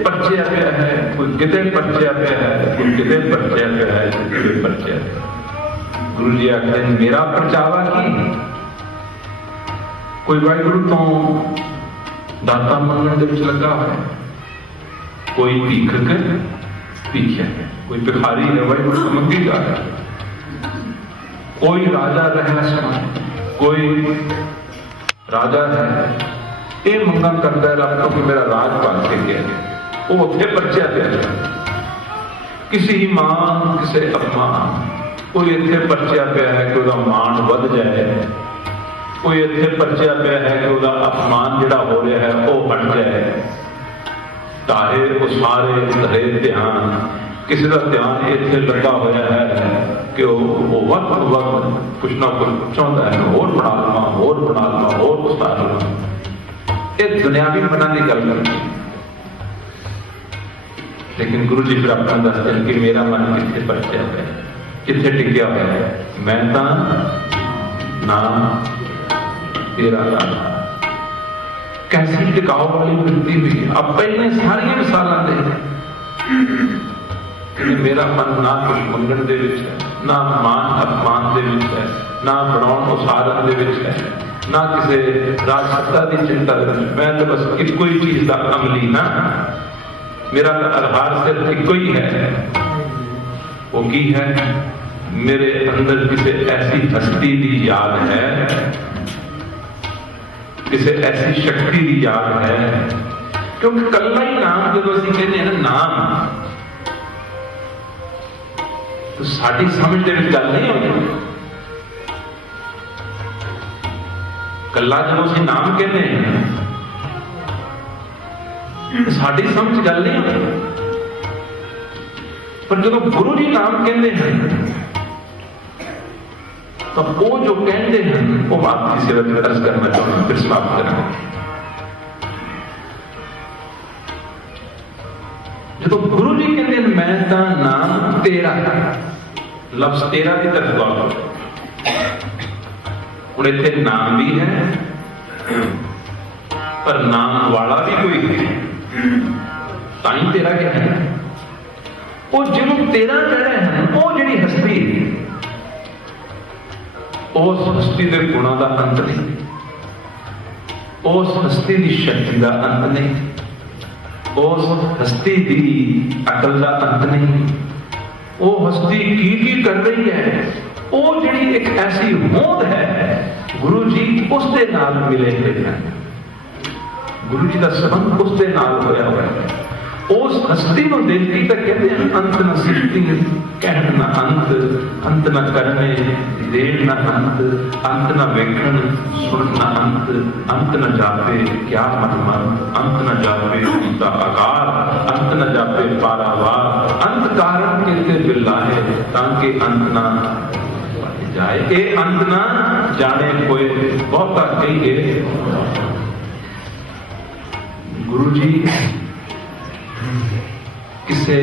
परचिया पिया है, कोई किते परचिया पिया है, कोई किते परचिया पिया है, किते परचिया। गुरु जी आखते हैं मेरा परचावा की, कोई वाहिगुरु तो दाता मंगण दे विच लगा है, कोई भीखक भीख्या है, कोई भिखारी है वाहिगुरु तो मंगेगा, कोई राजा रहा समाए, कोई राजा है ये मंगा करता है रब तो मेरा राज पाल के गया, वो उत्थे परचिया पिया। किसी ही मान किसे अपमान, कोई इत्थे परचिया पिया है कि उसका मान बढ़ जाए, कोई इत्थे परचिया पिया है कि उसका अपमान जिहड़ा हो रहा है वो हट जाए। ताहे वो सारे धरे ध्यान, किसी का ध्यान इत्थे लगा होया है कि वो वक्त वक्त कुछ ना कुछ चाहता है, होर बना लवां, होर बना लवां, होर उस्ताद लवां। ये दुनियावी बना की गल करती, लेकिन गुरु जी फिर अपना दसते हैं कि मेरा मन कितने परचिया है, कितने टिकिया हुआ है, मैं तो नाम तेरा आधार। कैसी टिकाऊ वाली वृत्ति हुई। अब पहले सारिया मिसालां दे मेरा मन ना कुछ मंगण दे विच है, ना मान अपमान दे विच है, ना बनाउण उसारण दे विच है, ना किसी राज सत्ता की चिंता कर। मैं तो बस एक कोई चीज का अमली ना, मेरा आधार सिर्फ एक ही है, वो की है मेरे अंदर किसी ऐसी हस्ती की याद है, किसी ऐसी शक्ति की याद है। क्योंकि कल्ला ही नाम जो असं कहते हैं ना नाम, तो साड़ी समझ दे गल नहीं होती। कल्ला जो असं नाम कहते हैं साड़ी समझ गल नहीं होती, पर जो गुरु जी नाम कहते हैं तो वो जो कहते हैं वो आपकी सेवा में अर्ज करना चाहूंगा, फिर समाप्त करना। जो गुरु जी कहते हैं मैं तो नाम तेरा, लफ्ज तेरा की तरफ गौर करो। और इतने नाम भी है पर नाम वाला भी कोई है, ताई तेरा क्या है। वो जिन्हों तेरा कह रहे हैं वो जी हस्ती, उस हस्ती के गुणों का अंत नहीं, उस हस्ती की शक्ति का अंत नहीं, उस हस्ती की अकल का अंत नहीं। वो हस्ती की कर रही है, वो जी एक ऐसी होंद है, गुरु जी उसके नाल मिले हुए हैं, गुरु जी का संबंध उसके नाल होया हुआ है। उस हस्ती को देखती तो कहते हैं अंत न सृष्टि, कहन न अंत, अंत न करने, देर न अंत, अंत न वेखण, सुन न अंत, अंत न जापे क्या महिमा, अंत न जापे उनका आकार, अंत न जापे पारावार, अंत कारण कहते बिल्लाहे ताकि अंत न जाए। ये अंत न जाने कोई बहुता कहिए। गुरु जी किसी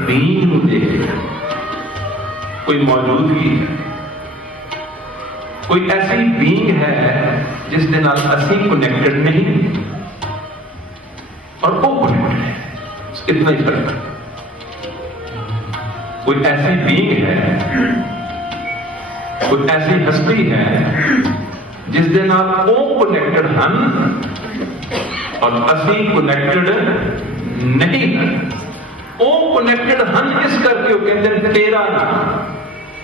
बींग को देख, कोई मौजूदगी है, कोई ऐसी बींग है जिस दे नाल असी कनेक्टेड नहीं और वो कनेक्टेड है, इतना ही फर्क है। कोई ऐसी बींग है, कोई ऐसी हस्ती है जिस दे नाल वो कनेक्टेड हैं और असी कनेक्टेड नहीं है। वो कनेक्टेड हैं इस करके वो कहते हैं तेरा नाम,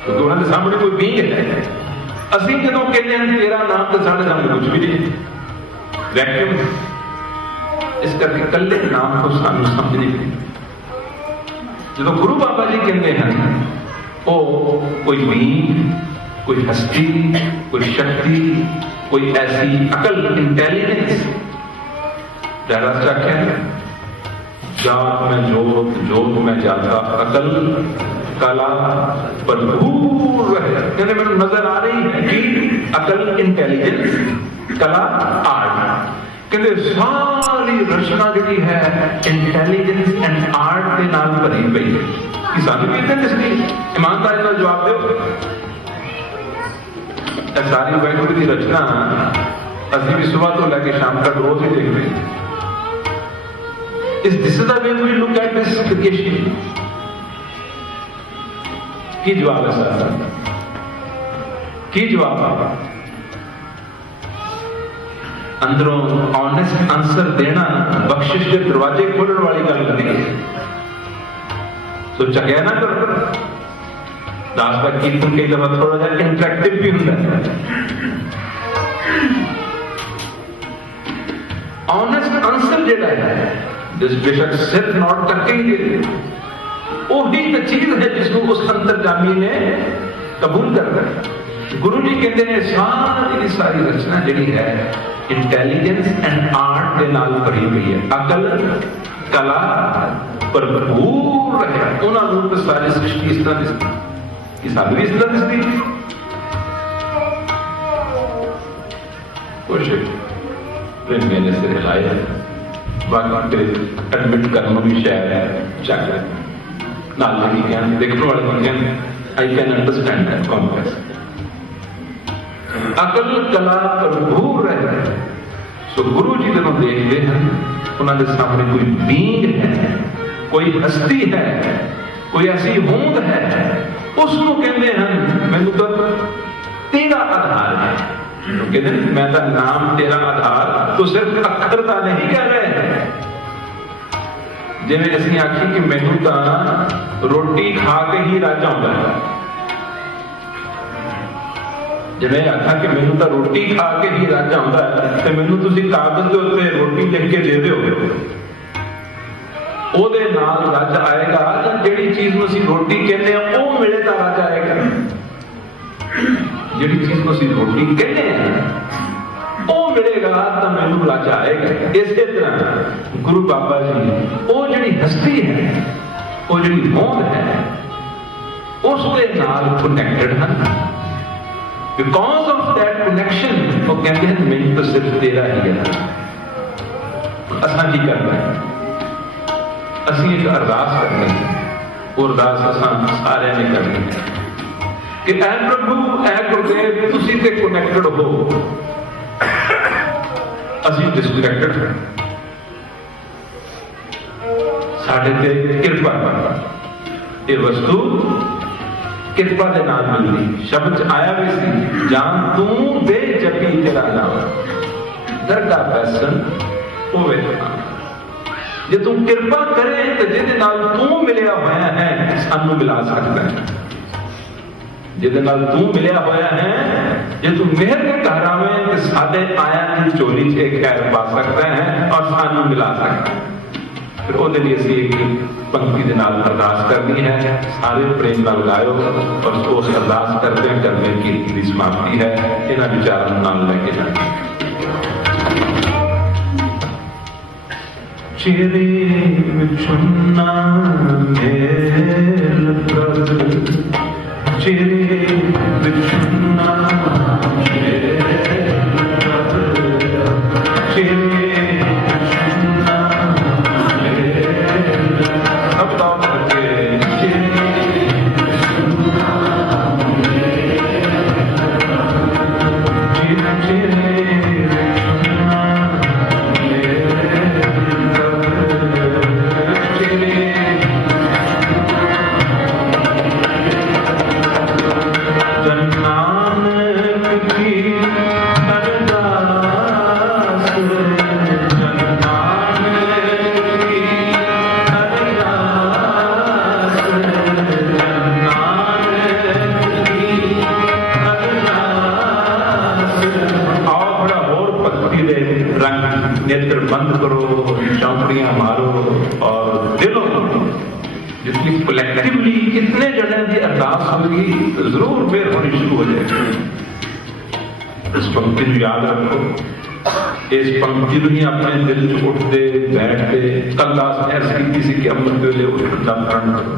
क्योंकि उन्होंने सामने कोई बींग है। असी जो कहते हैं तेरा नाम तो साढ़े सामने कुछ भी नहीं, वैक्यूम। इस करके कल्ले नाम को सानू समझ नहीं। जो गुरु बाबा जी कहते हैं वो कोई बींग, कोई हस्ती, कोई शक्ति, कोई ऐसी अकल, इंटेलिजेंस। रैदास क्या कहते हैं? जात में जोत, जोत में जाता अकल, कला भरपूर है। कहते मैंने नजर आ रही है कि अकल, इंटेलिजेंस, कला, आर्ट। कहते सारी रचना जी है इंटेलिजेंस एंड आर्ट के नाल भरी पई है। सानू भी इतने इसलिए ईमानदारी का जवाब दो। सारी वाहिगुरू की रचना असि भी सुबह तो लैके शाम तक रोज ही देख रहे हैं। This is the way we look at this creation. की जवाब है सर? की जवाब है? अंदरों ऑनेस्ट आंसर देना बख्शिश के दरवाजे खोलने वाली गल नहीं है। सोचा गया ना करो। दास का कीर्तन कई दफा थोड़ा सा इंटरेक्टिव भी होता है। ऑनेस्ट आंसर जेड़ा है जिस बेशक सिर नॉट टकेंगे वही तो चीज है जिसको उस अंतर्जामी ने कबूल कर रहा। गुरु जी कहते हैं सारी सारी रचना जी है इंटेलिजेंस एंड आर्ट के नाल भरी हुई है। अकल, कला भरपूर है। उन्होंने तो सारी सृष्टि इस तरह दिसती, सानू भी इस तरह दिसती। कुछ मैंने सिर हिलाया, बाकी एडमिट करना भी शायद चाहिए। नाल लगी कहने देखने वाले कहने I can understand that complex. अकल, कला भरपूर है। सो गुरु जी जब देखते हैं उन्होंने सामने कोई बींग है, कोई हस्ती है, कोई ऐसी होंद है, उसको कहते हैं मैनू तो तेरा आधार है। कहते मैं तो नाम तेरा आधार तो सिर्फ अखर का नहीं कह रहे। जिवें असीं आखी कि मैनू तो रोटी खा के ही रज आउंदा है। जिवें आखा कि मैनू तो रोटी खा के ही रज आउंदा है ते मैनू तुसीं कागज के उत्ते रोटी लिख के दे दिओ, ओहदे नाल रज आएगा। जां जिहड़ी चीज नूं असीं रोटी कहने आ ओह मिले तां रज आएगा। जिहड़ी चीज नूं असीं रोटी कहने आ ओह मिलेगा तो मैनू रज आएगा। इस तरह गुरु बाबा जी वो जिहड़ी हस्ती है, वो जिहड़ी होंद है, उसके नाल कनेक्टेड हैं। बिकॉज ऑफ दैट कनेक्शन वो कहते हैं मैनू तो सिर्फ तेरा ही है। असां की करना है? असीं एक अरदास करनी है। वो अरदास असां सारे ने करनी है कि ऐ प्रभु, ऐ गुरुदेव, तुसीं ते कनेक्टेड हो, असीं डिसकनेक्टेड हैं। साढ़े ते किरपा कर। ये वस्तु किरपा के नाम मिलती। शब्द आया भी सी जान तू दे जपी तेरा नाम, दरगाह पैसन होवे जे तू किरपा करे तो जिहदे नाल तू मिलिया होया है सानू मिला सकता है। जिहदे नाल तू मिलिया होया है, जे तू मेहर के घर आवे तो साडे आया की चोरी से खैर पा सकता है और सानू मिला सकता है। फिर ਉਹਦੇ ਲਈ ਅਸੀਂ एक पंक्ति के नाल अरदास करनी है। सारे प्रेम नाल गायो और उस अरदास करते करने की समाप्ति है। इन्हां विचारां नाल लेके जाना। चेहरे विछुन्ना मेल कर, चेहरे विछुन्ना मेल कर, चेहरे जिसकी कलैक्टिवली कितने जने की अरदास होगी जरूर फिर होनी शुरू हो जाएगी। इस पंक्ति को याद रखो, इस पंक्ति को ही अपने दिल च उठते बैठते कल ऐसी की सी कि अमृत वेले उठना प्रण करो।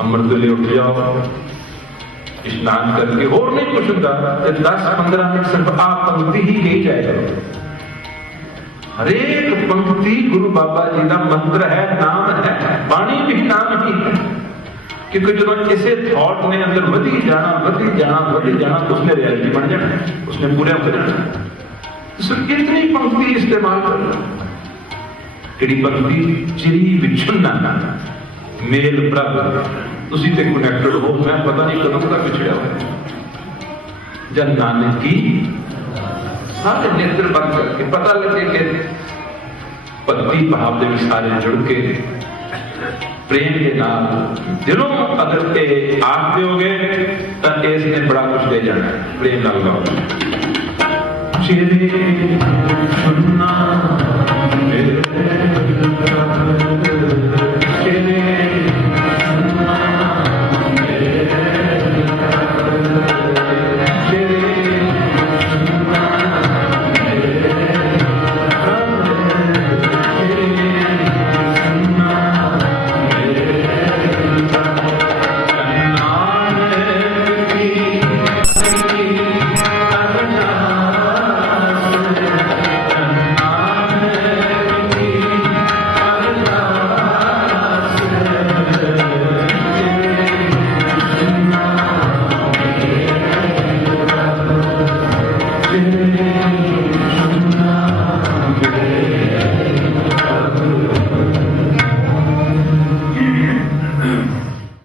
अमृत वेले उठ जाओ, स्नान करके और नहीं कुछ होता, 10-15 मिनट सिर्फ आप पंक्ति ही कही जाएगा। हरेक पंक्ति गुरु बाबा जी का मंत्र है, नाम है, बाणी भी नाम ही है। क्योंकि जब इसे थॉट ने अंदर वधी जाना तो उसने रियलिटी बन जाना, उसने पूरा हो जाना। सिर्फ इतनी पंक्ति इस्तेमाल करना, कि पंक्ति चिरी विछुन्ना मेल प्रभ उसी से कनेक्टेड हो। मैं पता नहीं कदम का पिछड़ा हुआ जब नानक की सारे नेत्र बंद करके पता लगे कि भक्ति भाव के सारे जुड़ के प्रेम के नाम दिलों अगर के आप दोगे तो इसने बड़ा कुछ दे जाना। प्रेम लगाओ।